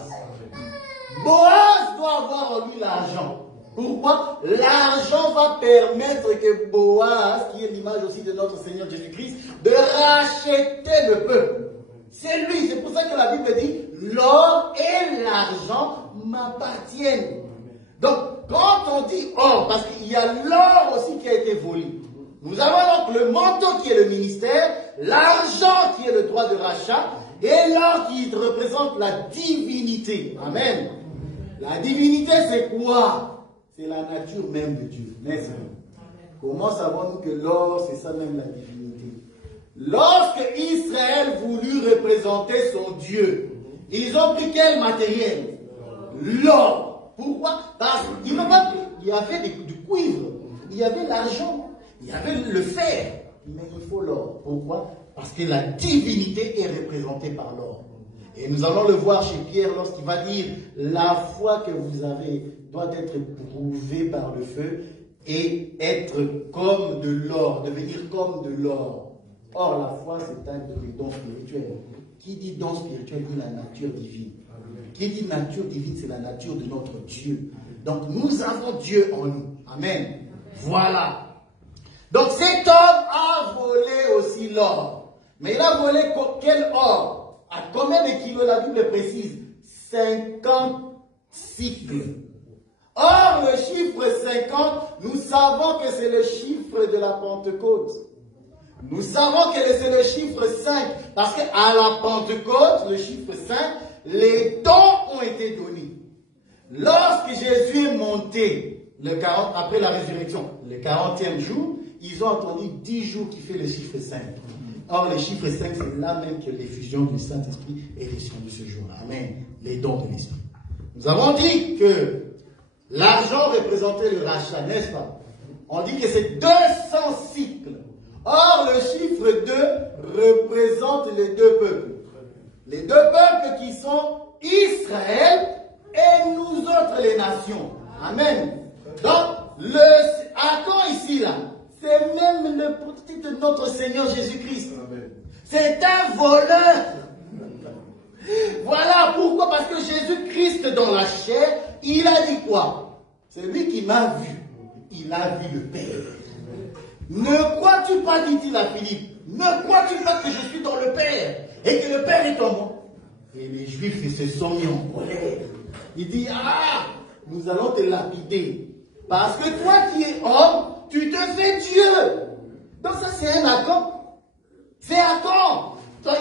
Boaz doit avoir en lui l'argent. Pourquoi? L'argent va permettre que Boaz, qui est l'image aussi de notre Seigneur Jésus-Christ, de racheter le peuple. C'est lui, c'est pour ça que la Bible dit, l'or et l'argent m'appartiennent. Donc, quand on dit or, parce qu'il y a l'or aussi qui a été volé. Nous avons donc le manteau qui est le ministère, l'argent qui est le droit de rachat, et l'or qui représente la divinité. Amen. La divinité, c'est quoi? C'est la nature même de Dieu, n'est-ce pas? Comment savons-nous que l'or, c'est ça même la divinité? Lorsque Israël voulut représenter son Dieu, ils ont pris quel matériel? L'or. Pourquoi? Parce qu'ils n'ont pas pris. Il y avait du cuivre, il y avait l'argent, il y avait le fer, mais il faut l'or. Pourquoi? Parce que la divinité est représentée par l'or. Et nous allons le voir chez Pierre lorsqu'il va dire la foi que vous avez doit être prouvée par le feu et être comme de l'or, devenir comme de l'or. Or, la foi, c'est un des dons spirituels. Qui dit don spirituel dit la nature divine. Qui dit nature divine, c'est la nature de notre Dieu. Donc, nous avons Dieu en nous. Amen. Voilà. Donc, cet homme a volé aussi l'or. Mais il a volé quel or? À combien de kilos? La Bible précise 50 cycles. Or, le chiffre 50, nous savons que c'est le chiffre de la Pentecôte. Nous savons que c'est le chiffre 5, parce qu'à la Pentecôte, le chiffre 5, les dons ont été donnés. Lorsque Jésus est monté, après la résurrection, le 40e jour, ils ont entendu 10 jours qui fait le chiffre 5. Or, le chiffre 5, c'est là même que l'effusion du Saint-Esprit est descendue ce jour-là. Amen. Les dons de l'Esprit. Nous avons dit que l'argent représentait le rachat, n'est-ce pas? On dit que c'est 200 cycles. Or, le chiffre 2 représente les deux peuples. Les deux peuples qui sont Israël et nous autres les nations. Amen. Donc, Achan ici, là, c'est même le prototype de notre Seigneur Jésus-Christ. C'est un voleur. Voilà pourquoi, parce que Jésus-Christ dans la chair, il a dit quoi? C'est lui qui m'a vu. Il a vu le Père. Ne crois-tu pas, dit-il à Philippe, ne crois-tu pas que je suis dans le Père et que le Père est en moi? Et les Juifs, ils se sont mis en colère. Il dit, ah, nous allons te lapider. Parce que toi qui es homme, tu te fais Dieu. Donc ça, c'est un accord. C'est accord.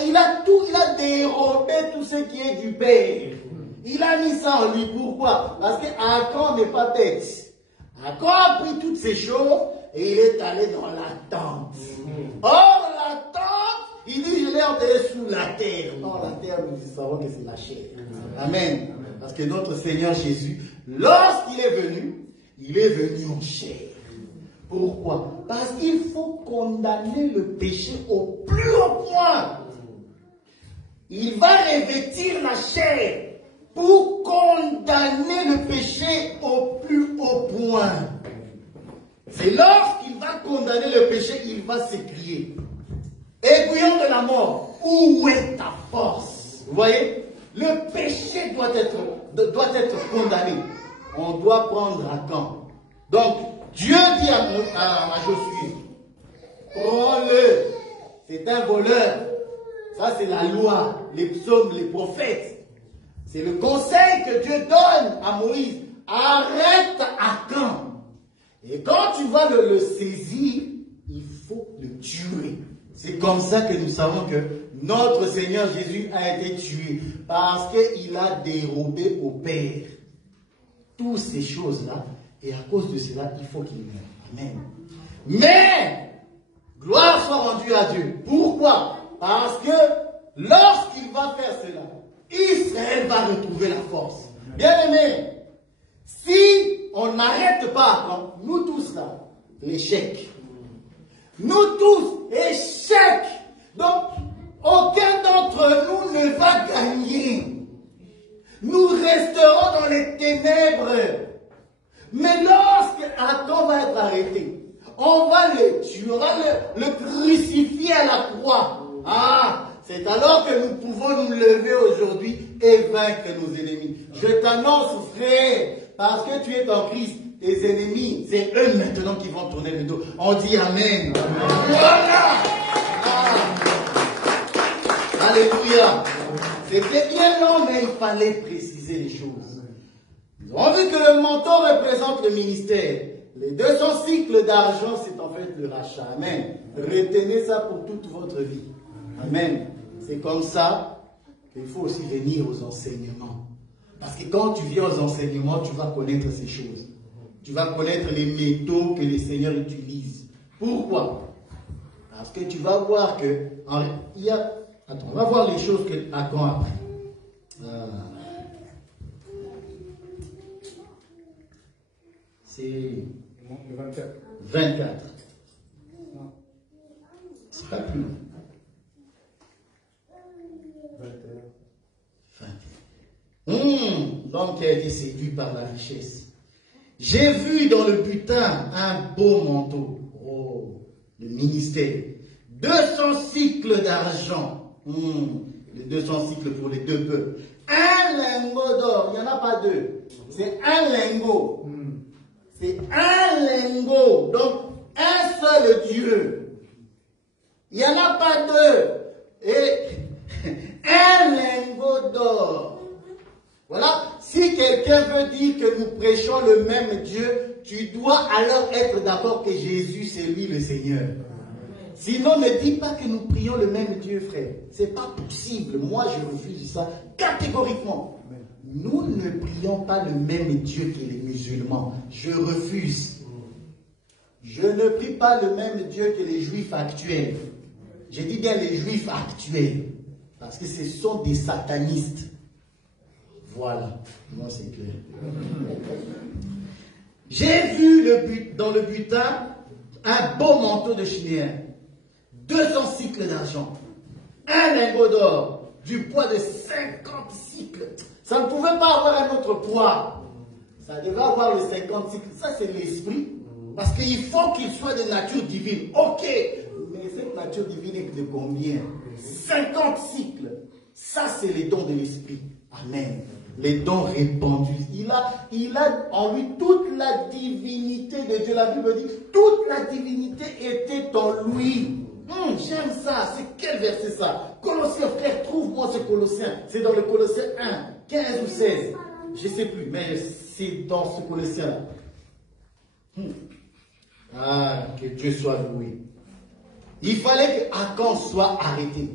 Il a dérobé tout ce qui est du Père. Il a mis ça en lui. Pourquoi? Parce que Achan n'est pas bête. Achan a pris toutes ces choses et il est allé dans la tente. Or, la tente, il dit, je l'ai enterré sous la terre. Or, la terre, nous savons que c'est la chair. Amen. Parce que notre Seigneur Jésus, lorsqu'il est venu en chair. Pourquoi? Parce qu'il faut condamner le péché au plus haut point. Il va revêtir la chair pour condamner le péché au plus haut point. C'est lorsqu'il va condamner le péché, il va s'écrier. Aiguillon de la mort, où est ta force? Vous voyez? Le péché doit être condamné. On doit prendre Achan. Donc, Dieu dit à Josué, prends-le. C'est un voleur. Ça, c'est la loi, les psaumes, les prophètes. C'est le conseil que Dieu donne à Moïse. Arrête Achan. Et quand tu vas le saisir, il faut le tuer. C'est comme ça que nous savons que notre Seigneur Jésus a été tué. Parce qu'il a dérobé au Père toutes ces choses-là. Et à cause de cela, il faut qu'il meure. Amen. Mais, gloire soit rendue à Dieu. Pourquoi? Parce que lorsqu'il va faire cela, Israël va retrouver la force. Bien aimé, si on n'arrête pas, nous tous là, l'échec. Nous tous, échec. Donc, aucun d'entre nous ne va gagner. Nous resterons dans les ténèbres. Mais lorsque Adam va être arrêté, on va le tuer, on va le crucifier à la croix. Ah, c'est alors que nous pouvons nous lever aujourd'hui et vaincre nos ennemis. Je t'annonce, frère, parce que tu es en Christ, tes ennemis, c'est eux maintenant qui vont tourner le dos. On dit Amen. Voilà. Ah. Alléluia. C'était bien long, mais il fallait préciser les choses. Nous avons vu que le manteau représente le ministère. Les 200 cycles d'argent, c'est en fait le rachat. Amen. Retenez ça pour toute votre vie. Amen. C'est comme ça qu'il faut aussi venir aux enseignements. Parce que quand tu viens aux enseignements, tu vas connaître ces choses. Tu vas connaître les métaux que les seigneurs utilisent. Pourquoi? Parce que tu vas voir que... Attends, on va voir les choses que Achan a pris. C'est... Le 24. 24. C'est pas plus long. 21. L'homme qui a été séduit par la richesse. J'ai vu dans le butin un beau manteau. Oh, le ministère. 200 cycles d'argent. Les 200 cycles pour les deux peuples. Un lingot d'or. Il n'y en a pas deux. C'est un lingot. C'est un lingot. Donc, un seul Dieu. Il n'y en a pas deux. Et un lingot d'or. Voilà. Si quelqu'un veut dire que nous prêchons le même Dieu, tu dois alors être d'accord que Jésus, c'est lui le Seigneur. Sinon, ne dis pas que nous prions le même Dieu, frère. C'est pas possible. Moi, je refuse ça catégoriquement. Nous ne prions pas le même Dieu que les musulmans. Je refuse. Je ne prie pas le même Dieu que les juifs actuels. Je dis bien les juifs actuels. Parce que ce sont des satanistes. Voilà. Moi, c'est clair. J'ai vu dans le butin un beau manteau de chinéen. 200 cycles d'argent. Un lingot d'or. Du poids de 50 cycles. Ça ne pouvait pas avoir un autre poids. Ça devait avoir les 50 cycles. Ça, c'est l'esprit. Parce qu'il faut qu'il soit de nature divine. Ok. Mais cette nature divine est de combien? 50 cycles. Ça, c'est les dons de l'esprit. Amen. Les dons répandus. Il a en lui toute la divinité de Dieu. La Bible dit, toute la divinité était en lui. J'aime ça. C'est quel verset ça? Colossiens, frère, trouve-moi ce Colossiens. C'est dans le Colossiens 1, 15 ou 16. Je ne sais plus, mais c'est dans ce Colossiens-là. Ah, que Dieu soit loué. Il fallait que Achan soit arrêté.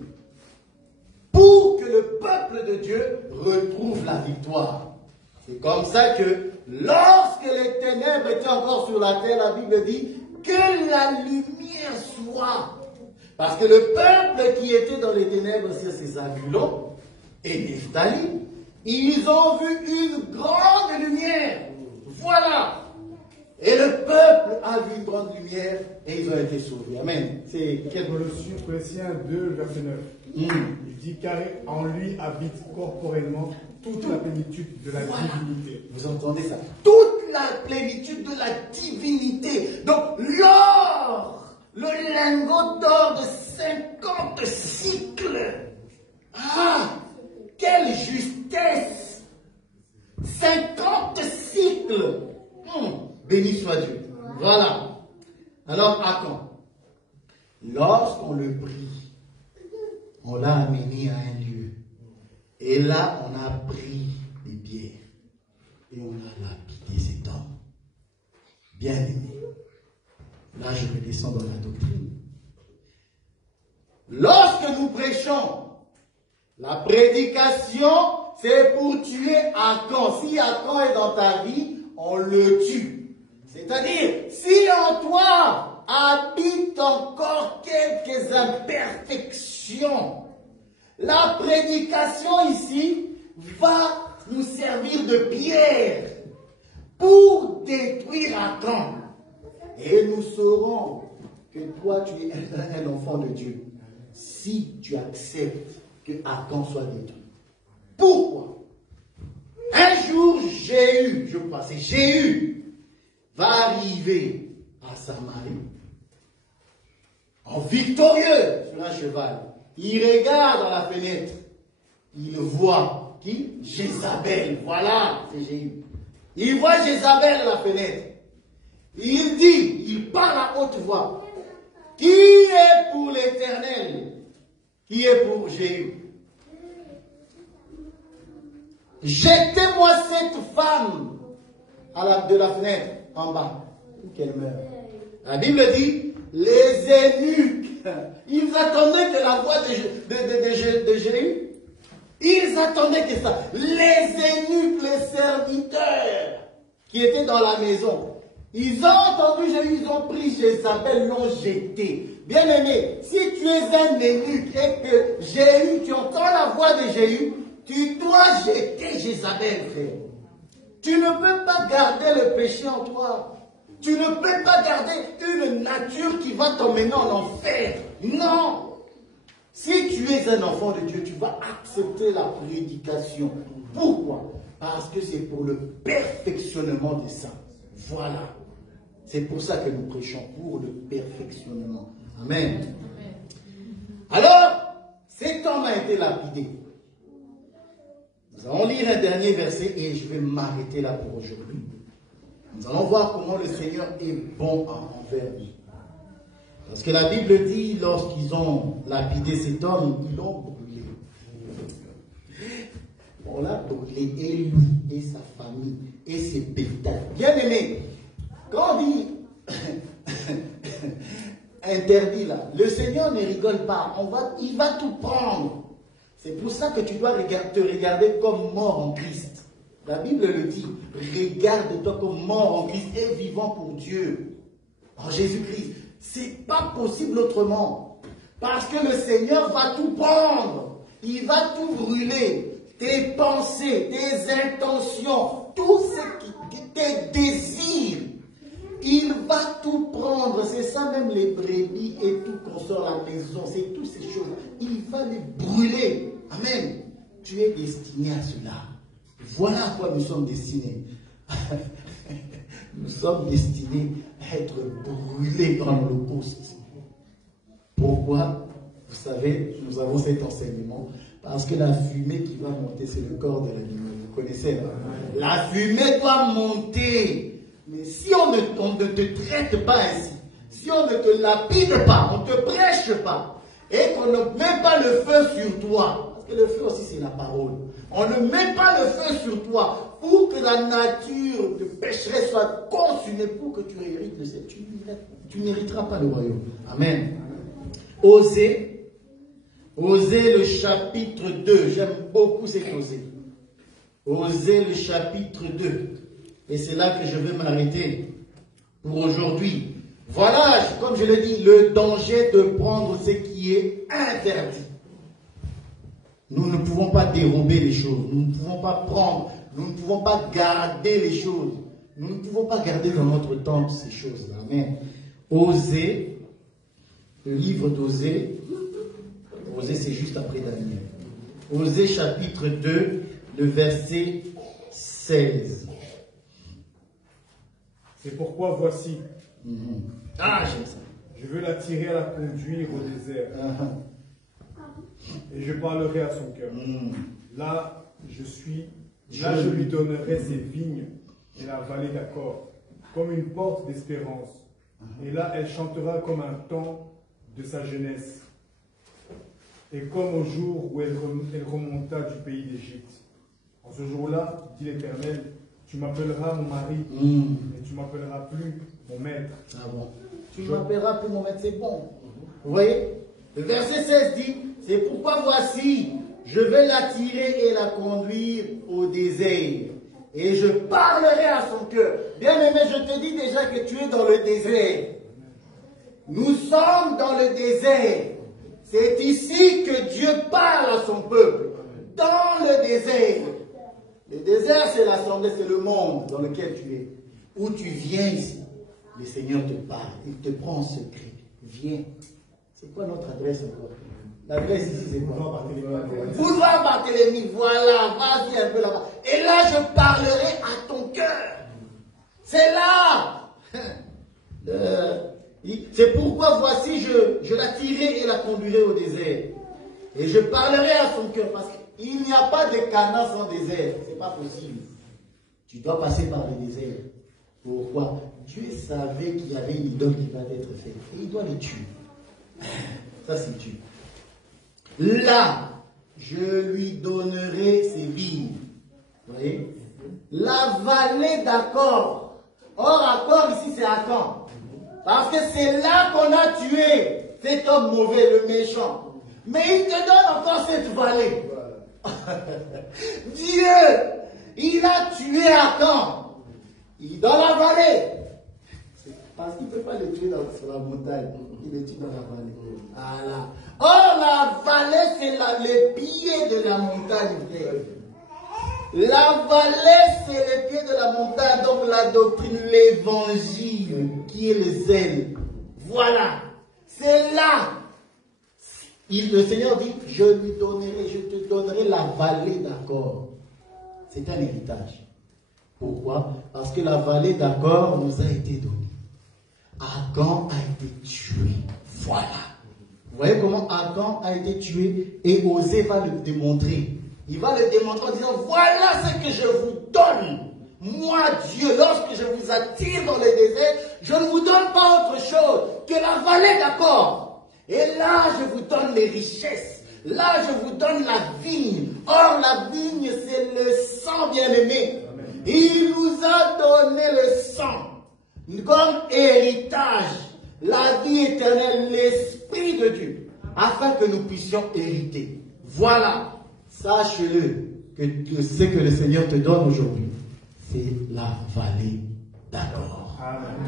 Pour que le peuple de Dieu retrouve la victoire. C'est comme ça que lorsque les ténèbres étaient encore sur la terre, la Bible dit que la lumière soit. Parce que le peuple qui était dans les ténèbres, c'est Zabulon et Nephtali, ils ont vu une grande lumière. Voilà. Et le peuple a vu une grande lumière et ils ont été sauvés. Amen. C'est Colossiens 2, verset 9. Il dit car en lui habite corporellement toute la plénitude de la divinité. Vous entendez ça? Toute la plénitude de la divinité. Donc l'or, le lingot d'or de 50 cycles. Ah, quelle justesse! 50 cycles. Béni soit Dieu. Voilà. Alors, Achan, lorsqu'on le prie, on l'a amené à un lieu. Et là, on a pris des pierres. Et on a lapidé cet homme. Bien aimé. Là, je redescends dans la doctrine. Lorsque nous prêchons, la prédication, c'est pour tuer Achan. Si Achan est dans ta vie, on le tue. C'est-à-dire, si en toi habitent encore quelques imperfections, la prédication ici va nous servir de pierre pour détruire Achan. Et nous saurons que toi, tu es un enfant de Dieu. Si tu acceptes que Achan soit détruit. Pourquoi? Un jour, Jéhu, je crois, c'est Jéhu, va arriver à Samarie en victorieux sur un cheval. Il regarde dans la fenêtre. Il voit qui? Jézabel. Voilà, c'est Jéhu. Il voit Jézabel à la fenêtre. Il dit, il parle à haute voix. Qui est pour l'Éternel? Qui est pour Jéhu? Jetez-moi cette femme de la fenêtre en bas, pour qu'elle meure. La Bible dit, les eunuques, ils attendaient que la voix de Jéhu. Ils attendaient que ça. Les eunuques, les serviteurs qui étaient dans la maison, ils ont entendu Jéhu, ils ont pris Jézabel, l'ont jeté. Bien aimé, si tu es un eunuque et que Jéhu, tu entends la voix de Jéhu, tu dois jeter Jézabel, frère. Tu ne peux pas garder le péché en toi. Tu ne peux pas garder une nature qui va t'emmener en enfer. Non. Si tu es un enfant de Dieu, tu vas accepter la prédication. Pourquoi? Parce que c'est pour le perfectionnement des saints. Voilà. C'est pour ça que nous prêchons, pour le perfectionnement. Amen. Alors, cet homme a été lapidé. Nous allons lire un dernier verset et je vais m'arrêter là pour aujourd'hui. Nous allons voir comment le Seigneur est bon envers nous. Parce que la Bible dit, lorsqu'ils ont lapidé cet homme, ils l'ont brûlé. On l'a brûlé, et lui, et sa famille, et ses bétails. Bien aimé, quand on dit interdit là, le Seigneur ne rigole pas, il va tout prendre. C'est pour ça que tu dois te regarder comme mort en Christ. La Bible le dit, regarde-toi comme mort en Christ et vivant pour Dieu, en Jésus-Christ. C'est pas possible autrement. Parce que le Seigneur va tout prendre. Il va tout brûler. Tes pensées, tes intentions, tout ce qui tes désirs. Il va tout prendre. C'est ça même les brebis et tout qu'on sort à la maison. C'est toutes ces choses. Il va les brûler. Amen. Tu es destiné à cela. Voilà à quoi nous sommes destinés. Nous sommes destinés à être brûlés dans l'holocauste. Pourquoi? Vous savez, nous avons cet enseignement. Parce que la fumée qui va monter, c'est le corps de l'animal. Vous connaissez, là? La fumée doit monter. Mais si on ne te traite pas ainsi, si on ne te lapide pas, on ne te prêche pas, et qu'on ne met pas le feu sur toi, parce que le feu aussi c'est la parole, on ne met pas le feu sur toi pour que la nature de pécheresse soit consumée, pour que tu hérites le ciel, tu n'hériteras pas le royaume. Amen. Osée le chapitre 2, j'aime beaucoup cet Osée. Osée le chapitre 2. Et c'est là que je vais m'arrêter pour aujourd'hui. Voilà, comme je l'ai dit, le danger de prendre ce qui est interdit. Nous ne pouvons pas dérober les choses. Nous ne pouvons pas prendre. Nous ne pouvons pas garder les choses. Nous ne pouvons pas garder dans notre temple ces choses-là. Amen. Osée, le livre d'Osée. Osée, c'est juste après Daniel. Osée chapitre 2, le verset 16. C'est pourquoi voici. Ah, j'aime ça. Je veux l'attirer à la conduire au désert. Et je parlerai à son cœur. Là, je lui donnerai ses vignes et la vallée d'Accor, comme une porte d'espérance. Et là, elle chantera comme un temps de sa jeunesse. Et comme au jour où elle remonta du pays d'Égypte. En ce jour-là, dit l'Éternel, tu m'appelleras mon mari, et tu m'appelleras plus mon maître. Ah bon. Tu m'appelleras plus mon maître, c'est bon. Vous voyez? Le verset 16 dit, c'est pourquoi voici, je vais l'attirer et la conduire au désert. Et je parlerai à son cœur. Bien aimé, je te dis déjà que tu es dans le désert. Nous sommes dans le désert. C'est ici que Dieu parle à son peuple. Dans le désert. Le désert, c'est l'assemblée, c'est le monde dans lequel tu es. Où tu viens ici, le Seigneur te parle, il te prend en secret. Viens. C'est quoi notre adresse encore? L'adresse ici, c'est quoi? Boulevard Barthélemy, voilà, vas-y un peu là-bas. Et là, je parlerai à ton cœur. C'est là. C'est pourquoi, voici, je la tirerai et la conduirai au désert. Et je parlerai à son cœur, parce qu'il n'y a pas de Canaan sans désert. C'est pas possible. Tu dois passer par le désert. Pourquoi? Dieu savait qu'il y avait une idole qui va être faite. Et il doit les tuer. Ça, c'est Dieu. Là, je lui donnerai ses vignes. Vous voyez? La vallée d'Accord. Or, Accord ici, c'est Akan. Parce que c'est là qu'on a tué cet homme mauvais, le méchant. Mais il te donne encore cette vallée. Dieu, il a tué Akan. Dans la vallée. Parce qu'il ne peut pas le tuer sur la montagne. Il le tue dans la vallée. Voilà. Or, la vallée, c'est le pied de la montagne. La vallée, c'est le pied de la montagne. Donc, la doctrine, l'évangile, qui est le zèle. Voilà. C'est là. Le Seigneur dit, je te donnerai la vallée d'Accord. C'est un héritage. Pourquoi? Parce que la vallée d'Accord nous a été donnée. Akan a été tué. Voilà. Vous voyez comment Akan a été tué et Osée va le démontrer. Il va le démontrer en disant, voilà ce que je vous donne. Moi, Dieu, lorsque je vous attire dans le désert, je ne vous donne pas autre chose que la vallée d'Accord. Et là, je vous donne les richesses. Là, je vous donne la vigne. Or, la vigne, c'est le sang bien-aimé. Il nous a donné le sang comme héritage, la vie éternelle, l'Esprit de Dieu, afin que nous puissions hériter. Voilà, sache-le, que ce que le Seigneur te donne aujourd'hui, c'est la vallée d'Accord.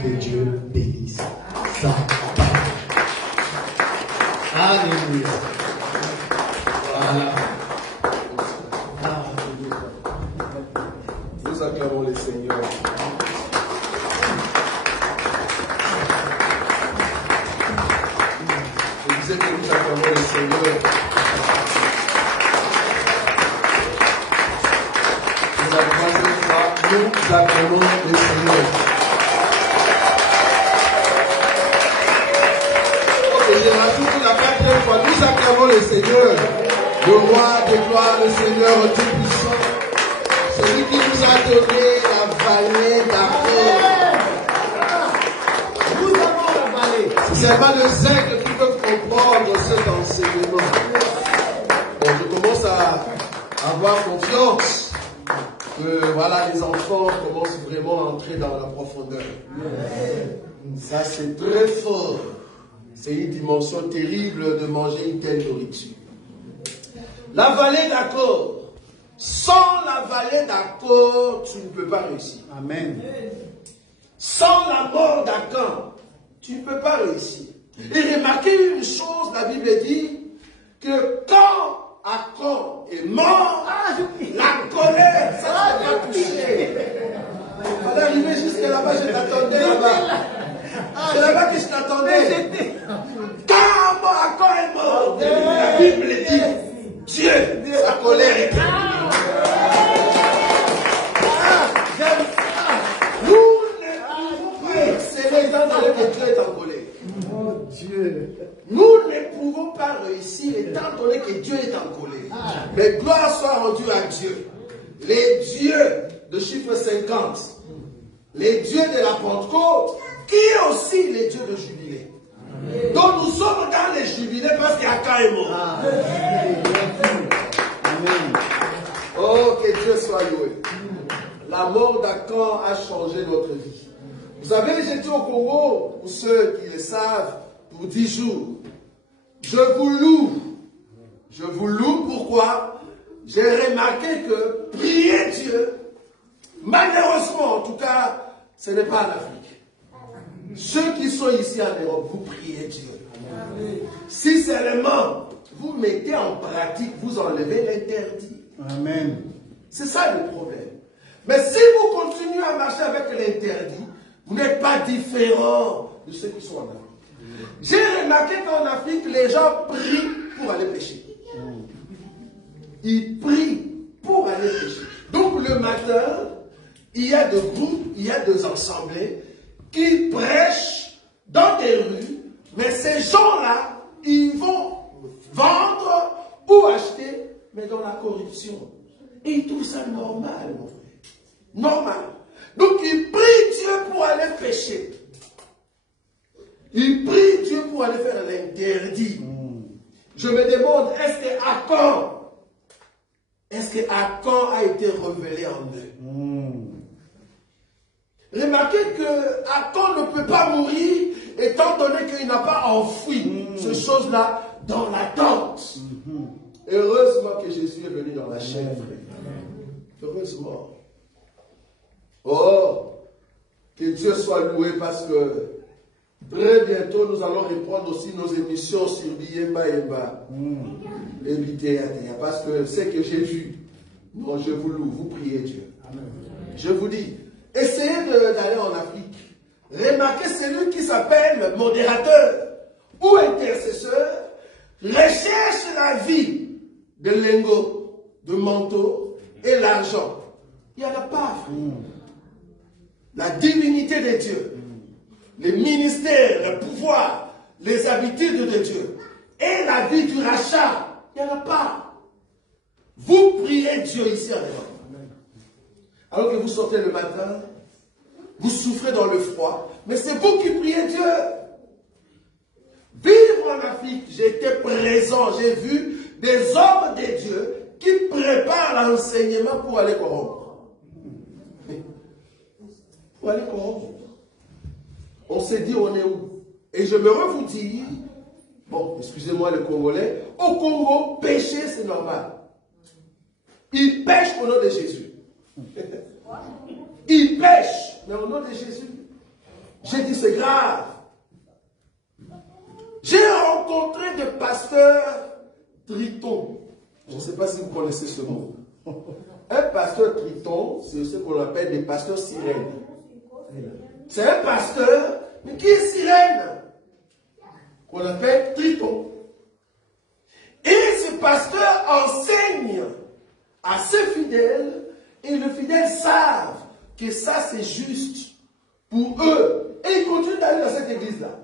Que Dieu bénisse sa parole. Alléluia. Voilà. Nous acclamons le Seigneur. Je disais que nous acclamons le Seigneur. C'est la troisième fois, nous acclamons le Seigneur. Ok, je rajoute la quatrième fois, nous acclamons le Seigneur. Le roi de gloire, le Seigneur Tout-Puissant. Celui qui nous a donné la vallée d'Accord. Nous avons la vallée. C'est seulement le zèle qui peut comprendre cet enseignement. Bon, je commence à avoir confiance que voilà, les enfants commencent vraiment à entrer dans la profondeur. Ça, c'est très fort. C'est une dimension terrible de manger une telle nourriture. La vallée d'Accord. Sans la vallée d'Accord, tu ne peux pas réussir. Amen. Sans la mort d'Akan, tu ne peux pas réussir. Et remarquez une chose, la Bible dit que quand Akan est mort, la colère, ça ne va toucher. Il fallait arriver jusqu'à là-bas, je t'attendais là-bas. C'est là-bas que je t'attendais. Quand Akan est mort, la Bible dit Dieu, sa colère est terminée. C'est étant donné que Dieu est en colère. Oh Dieu. Nous ne pouvons pas réussir étant donné que Dieu est en colère. Mais gloire soit rendue à Dieu. Les dieux de chiffre 50, les dieux de la Pentecôte, qui est aussi les dieux de jubilé. Donc nous sommes dans les jubilés parce qu'Akan est mort. Amen. Oh, que Dieu soit loué. La mort d'Akan a changé notre vie. Vous savez, j'étais au Congo, pour ceux qui le savent, pour 10 jours. Je vous loue. Je vous loue, pourquoi? J'ai remarqué que prier Dieu, malheureusement, en tout cas, ce n'est pas en Afrique. Ceux qui sont ici en Europe, vous priez Dieu. Si seulement vous mettez en pratique, vous enlevez l'interdit. Amen. C'est ça le problème. Mais si vous continuez à marcher avec l'interdit, vous n'êtes pas différent de ceux qui sont en Afrique. J'ai remarqué qu'en Afrique, les gens prient pour aller pêcher. Ils prient pour aller pêcher. Donc le matin, il y a des groupes, il y a des assemblées qui prêchent dans des rues, mais ces gens-là, ils vont vendre ou acheter, mais dans la corruption. Et ils trouvent ça normal, mon frère. Normal. Donc ils prient Dieu pour aller pêcher. Ils prient Dieu pour aller faire l'interdit. Je me demande, est-ce que Akan a été révélé en eux? Remarquez que Akan ne peut pas mourir étant donné qu'il n'a pas enfoui ces choses-là dans la tente. Heureusement que Jésus est venu dans la chair, frère. Heureusement. Oh, que Dieu soit loué parce que très bientôt nous allons reprendre aussi nos émissions sur Biyemba Yemba. Et Bidéatéa. Parce que c'est que j'ai vu. Non, je vous loue, vous priez Dieu. Amen. Je vous dis, essayez d'aller en Afrique. Remarquez celui qui s'appelle modérateur ou intercesseur, recherche la vie de lingots, de manteaux et l'argent. Il n'y en a pas. La divinité de Dieu, les ministères, le pouvoir, les habitudes de Dieu et la vie du rachat, il n'y en a pas. Vous priez Dieu ici en Europe. Alors que vous sortez le matin, vous souffrez dans le froid, mais c'est vous qui priez Dieu. Vivre en Afrique, j'étais présent, j'ai vu des hommes de Dieu qui préparent l'enseignement pour aller corrompre. Pour aller corrompre. On s'est dit, on est où? Et je me vous dire, bon, excusez-moi les Congolais, au Congo, pécher c'est normal. Ils pêchent au nom de Jésus. Ils pêchent, mais au nom de Jésus. J'ai dit, c'est grave. J'ai rencontré des pasteurs tritons. Je ne sais pas si vous connaissez ce mot. Un pasteur triton, c'est ce qu'on appelle des pasteurs sirènes. C'est un pasteur, mais qui est sirène, qu'on appelle triton. Et ce pasteur enseigne à ses fidèles, et les fidèles savent que ça c'est juste pour eux. Et ils continuent d'aller dans cette église-là.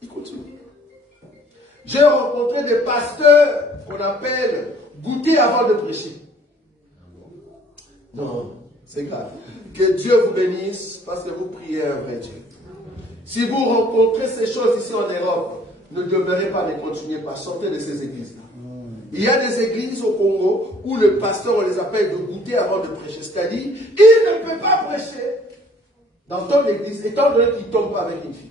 Ils continuent. J'ai rencontré des pasteurs qu'on appelle goûter avant de prêcher. Non, c'est grave. Que Dieu vous bénisse parce que vous priez un vrai Dieu. Si vous rencontrez ces choses ici en Europe, ne demeurez pas, ne continuez pas, sortez de ces églises-là. Il y a des églises au Congo où le pasteur, on les appelle de goûter avant de prêcher. C'est-à-dire, il ne peut pas prêcher dans ton église, étant donné qu'il ne tombe pas avec une fille.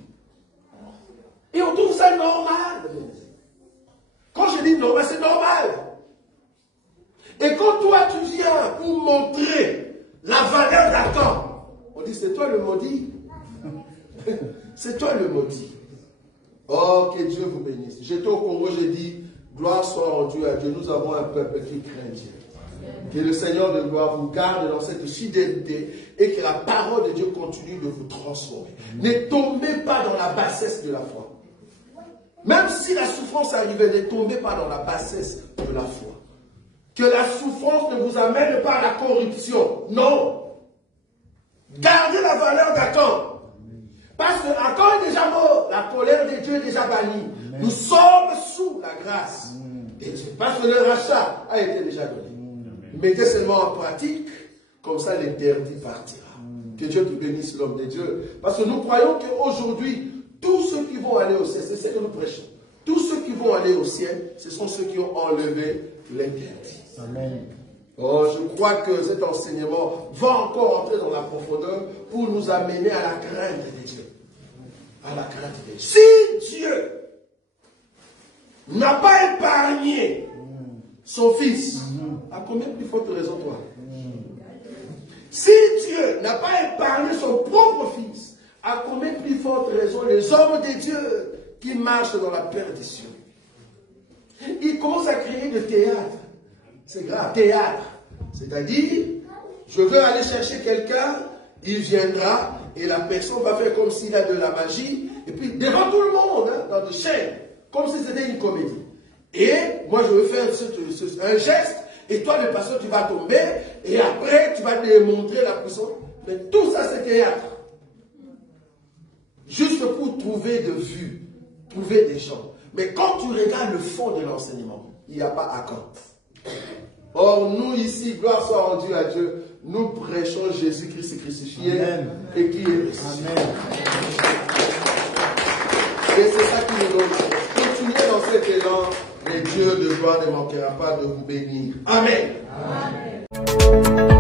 Et on trouve ça normal. Quand je dis normal, c'est normal. Et quand toi tu viens pour montrer la valeur d'Akan, on dit c'est toi le maudit. C'est toi le maudit. Oh, que Dieu vous bénisse. J'étais au Congo, j'ai dit, gloire soit rendue à Dieu. Nous avons un peuple qui craint Dieu. Que le Seigneur de gloire vous garde dans cette fidélité et que la parole de Dieu continue de vous transformer. Ne tombez pas dans la bassesse de la foi. Même si la souffrance arrivait, ne tombez pas dans la bassesse de la foi. Que la souffrance ne vous amène pas à la corruption. Non. Gardez la valeur d'Akan. Parce que Akan est déjà mort. La colère de Dieu est déjà bannie. Nous sommes sous la grâce de Dieu. Parce que le rachat a été déjà donné. Mettez seulement en pratique, comme ça l'interdit partira. Que Dieu te bénisse, l'homme de Dieu. Parce que nous croyons qu'aujourd'hui, tous ceux qui vont aller au ciel, c'est ce que nous prêchons. Tous ceux qui vont aller au ciel, ce sont ceux qui ont enlevé l'interdit. Amen. Oh, je crois que cet enseignement va encore entrer dans la profondeur pour nous amener à la crainte de Dieu. À la crainte de Dieu. Si Dieu n'a pas épargné son fils, à combien plus forte raison toi? Si Dieu n'a pas épargné son propre fils, à combien plus forte raison les hommes de Dieu qui marchent dans la perdition? Ils commencent à créer des théâtres. C'est grave. Théâtre. C'est-à-dire, je veux aller chercher quelqu'un, il viendra, et la personne va faire comme s'il a de la magie, et puis devant tout le monde, hein, dans des chaînes, comme si c'était une comédie. Et moi, je veux faire un geste, et toi, le pasteur, tu vas tomber, et après, tu vas démontrer la puissance. Mais tout ça, c'est théâtre. Juste pour trouver de vue, trouver des gens. Mais quand tu regardes le fond de l'enseignement, il n'y a pas à quand. Or, nous ici, gloire soit rendue à Dieu, nous prêchons Jésus-Christ crucifié. Amen. Et qui est ressuscité. Amen. Et c'est ça qui nous donne. Continuez dans cet élan, et Dieu de gloire ne manquera pas de vous bénir. Amen. Amen.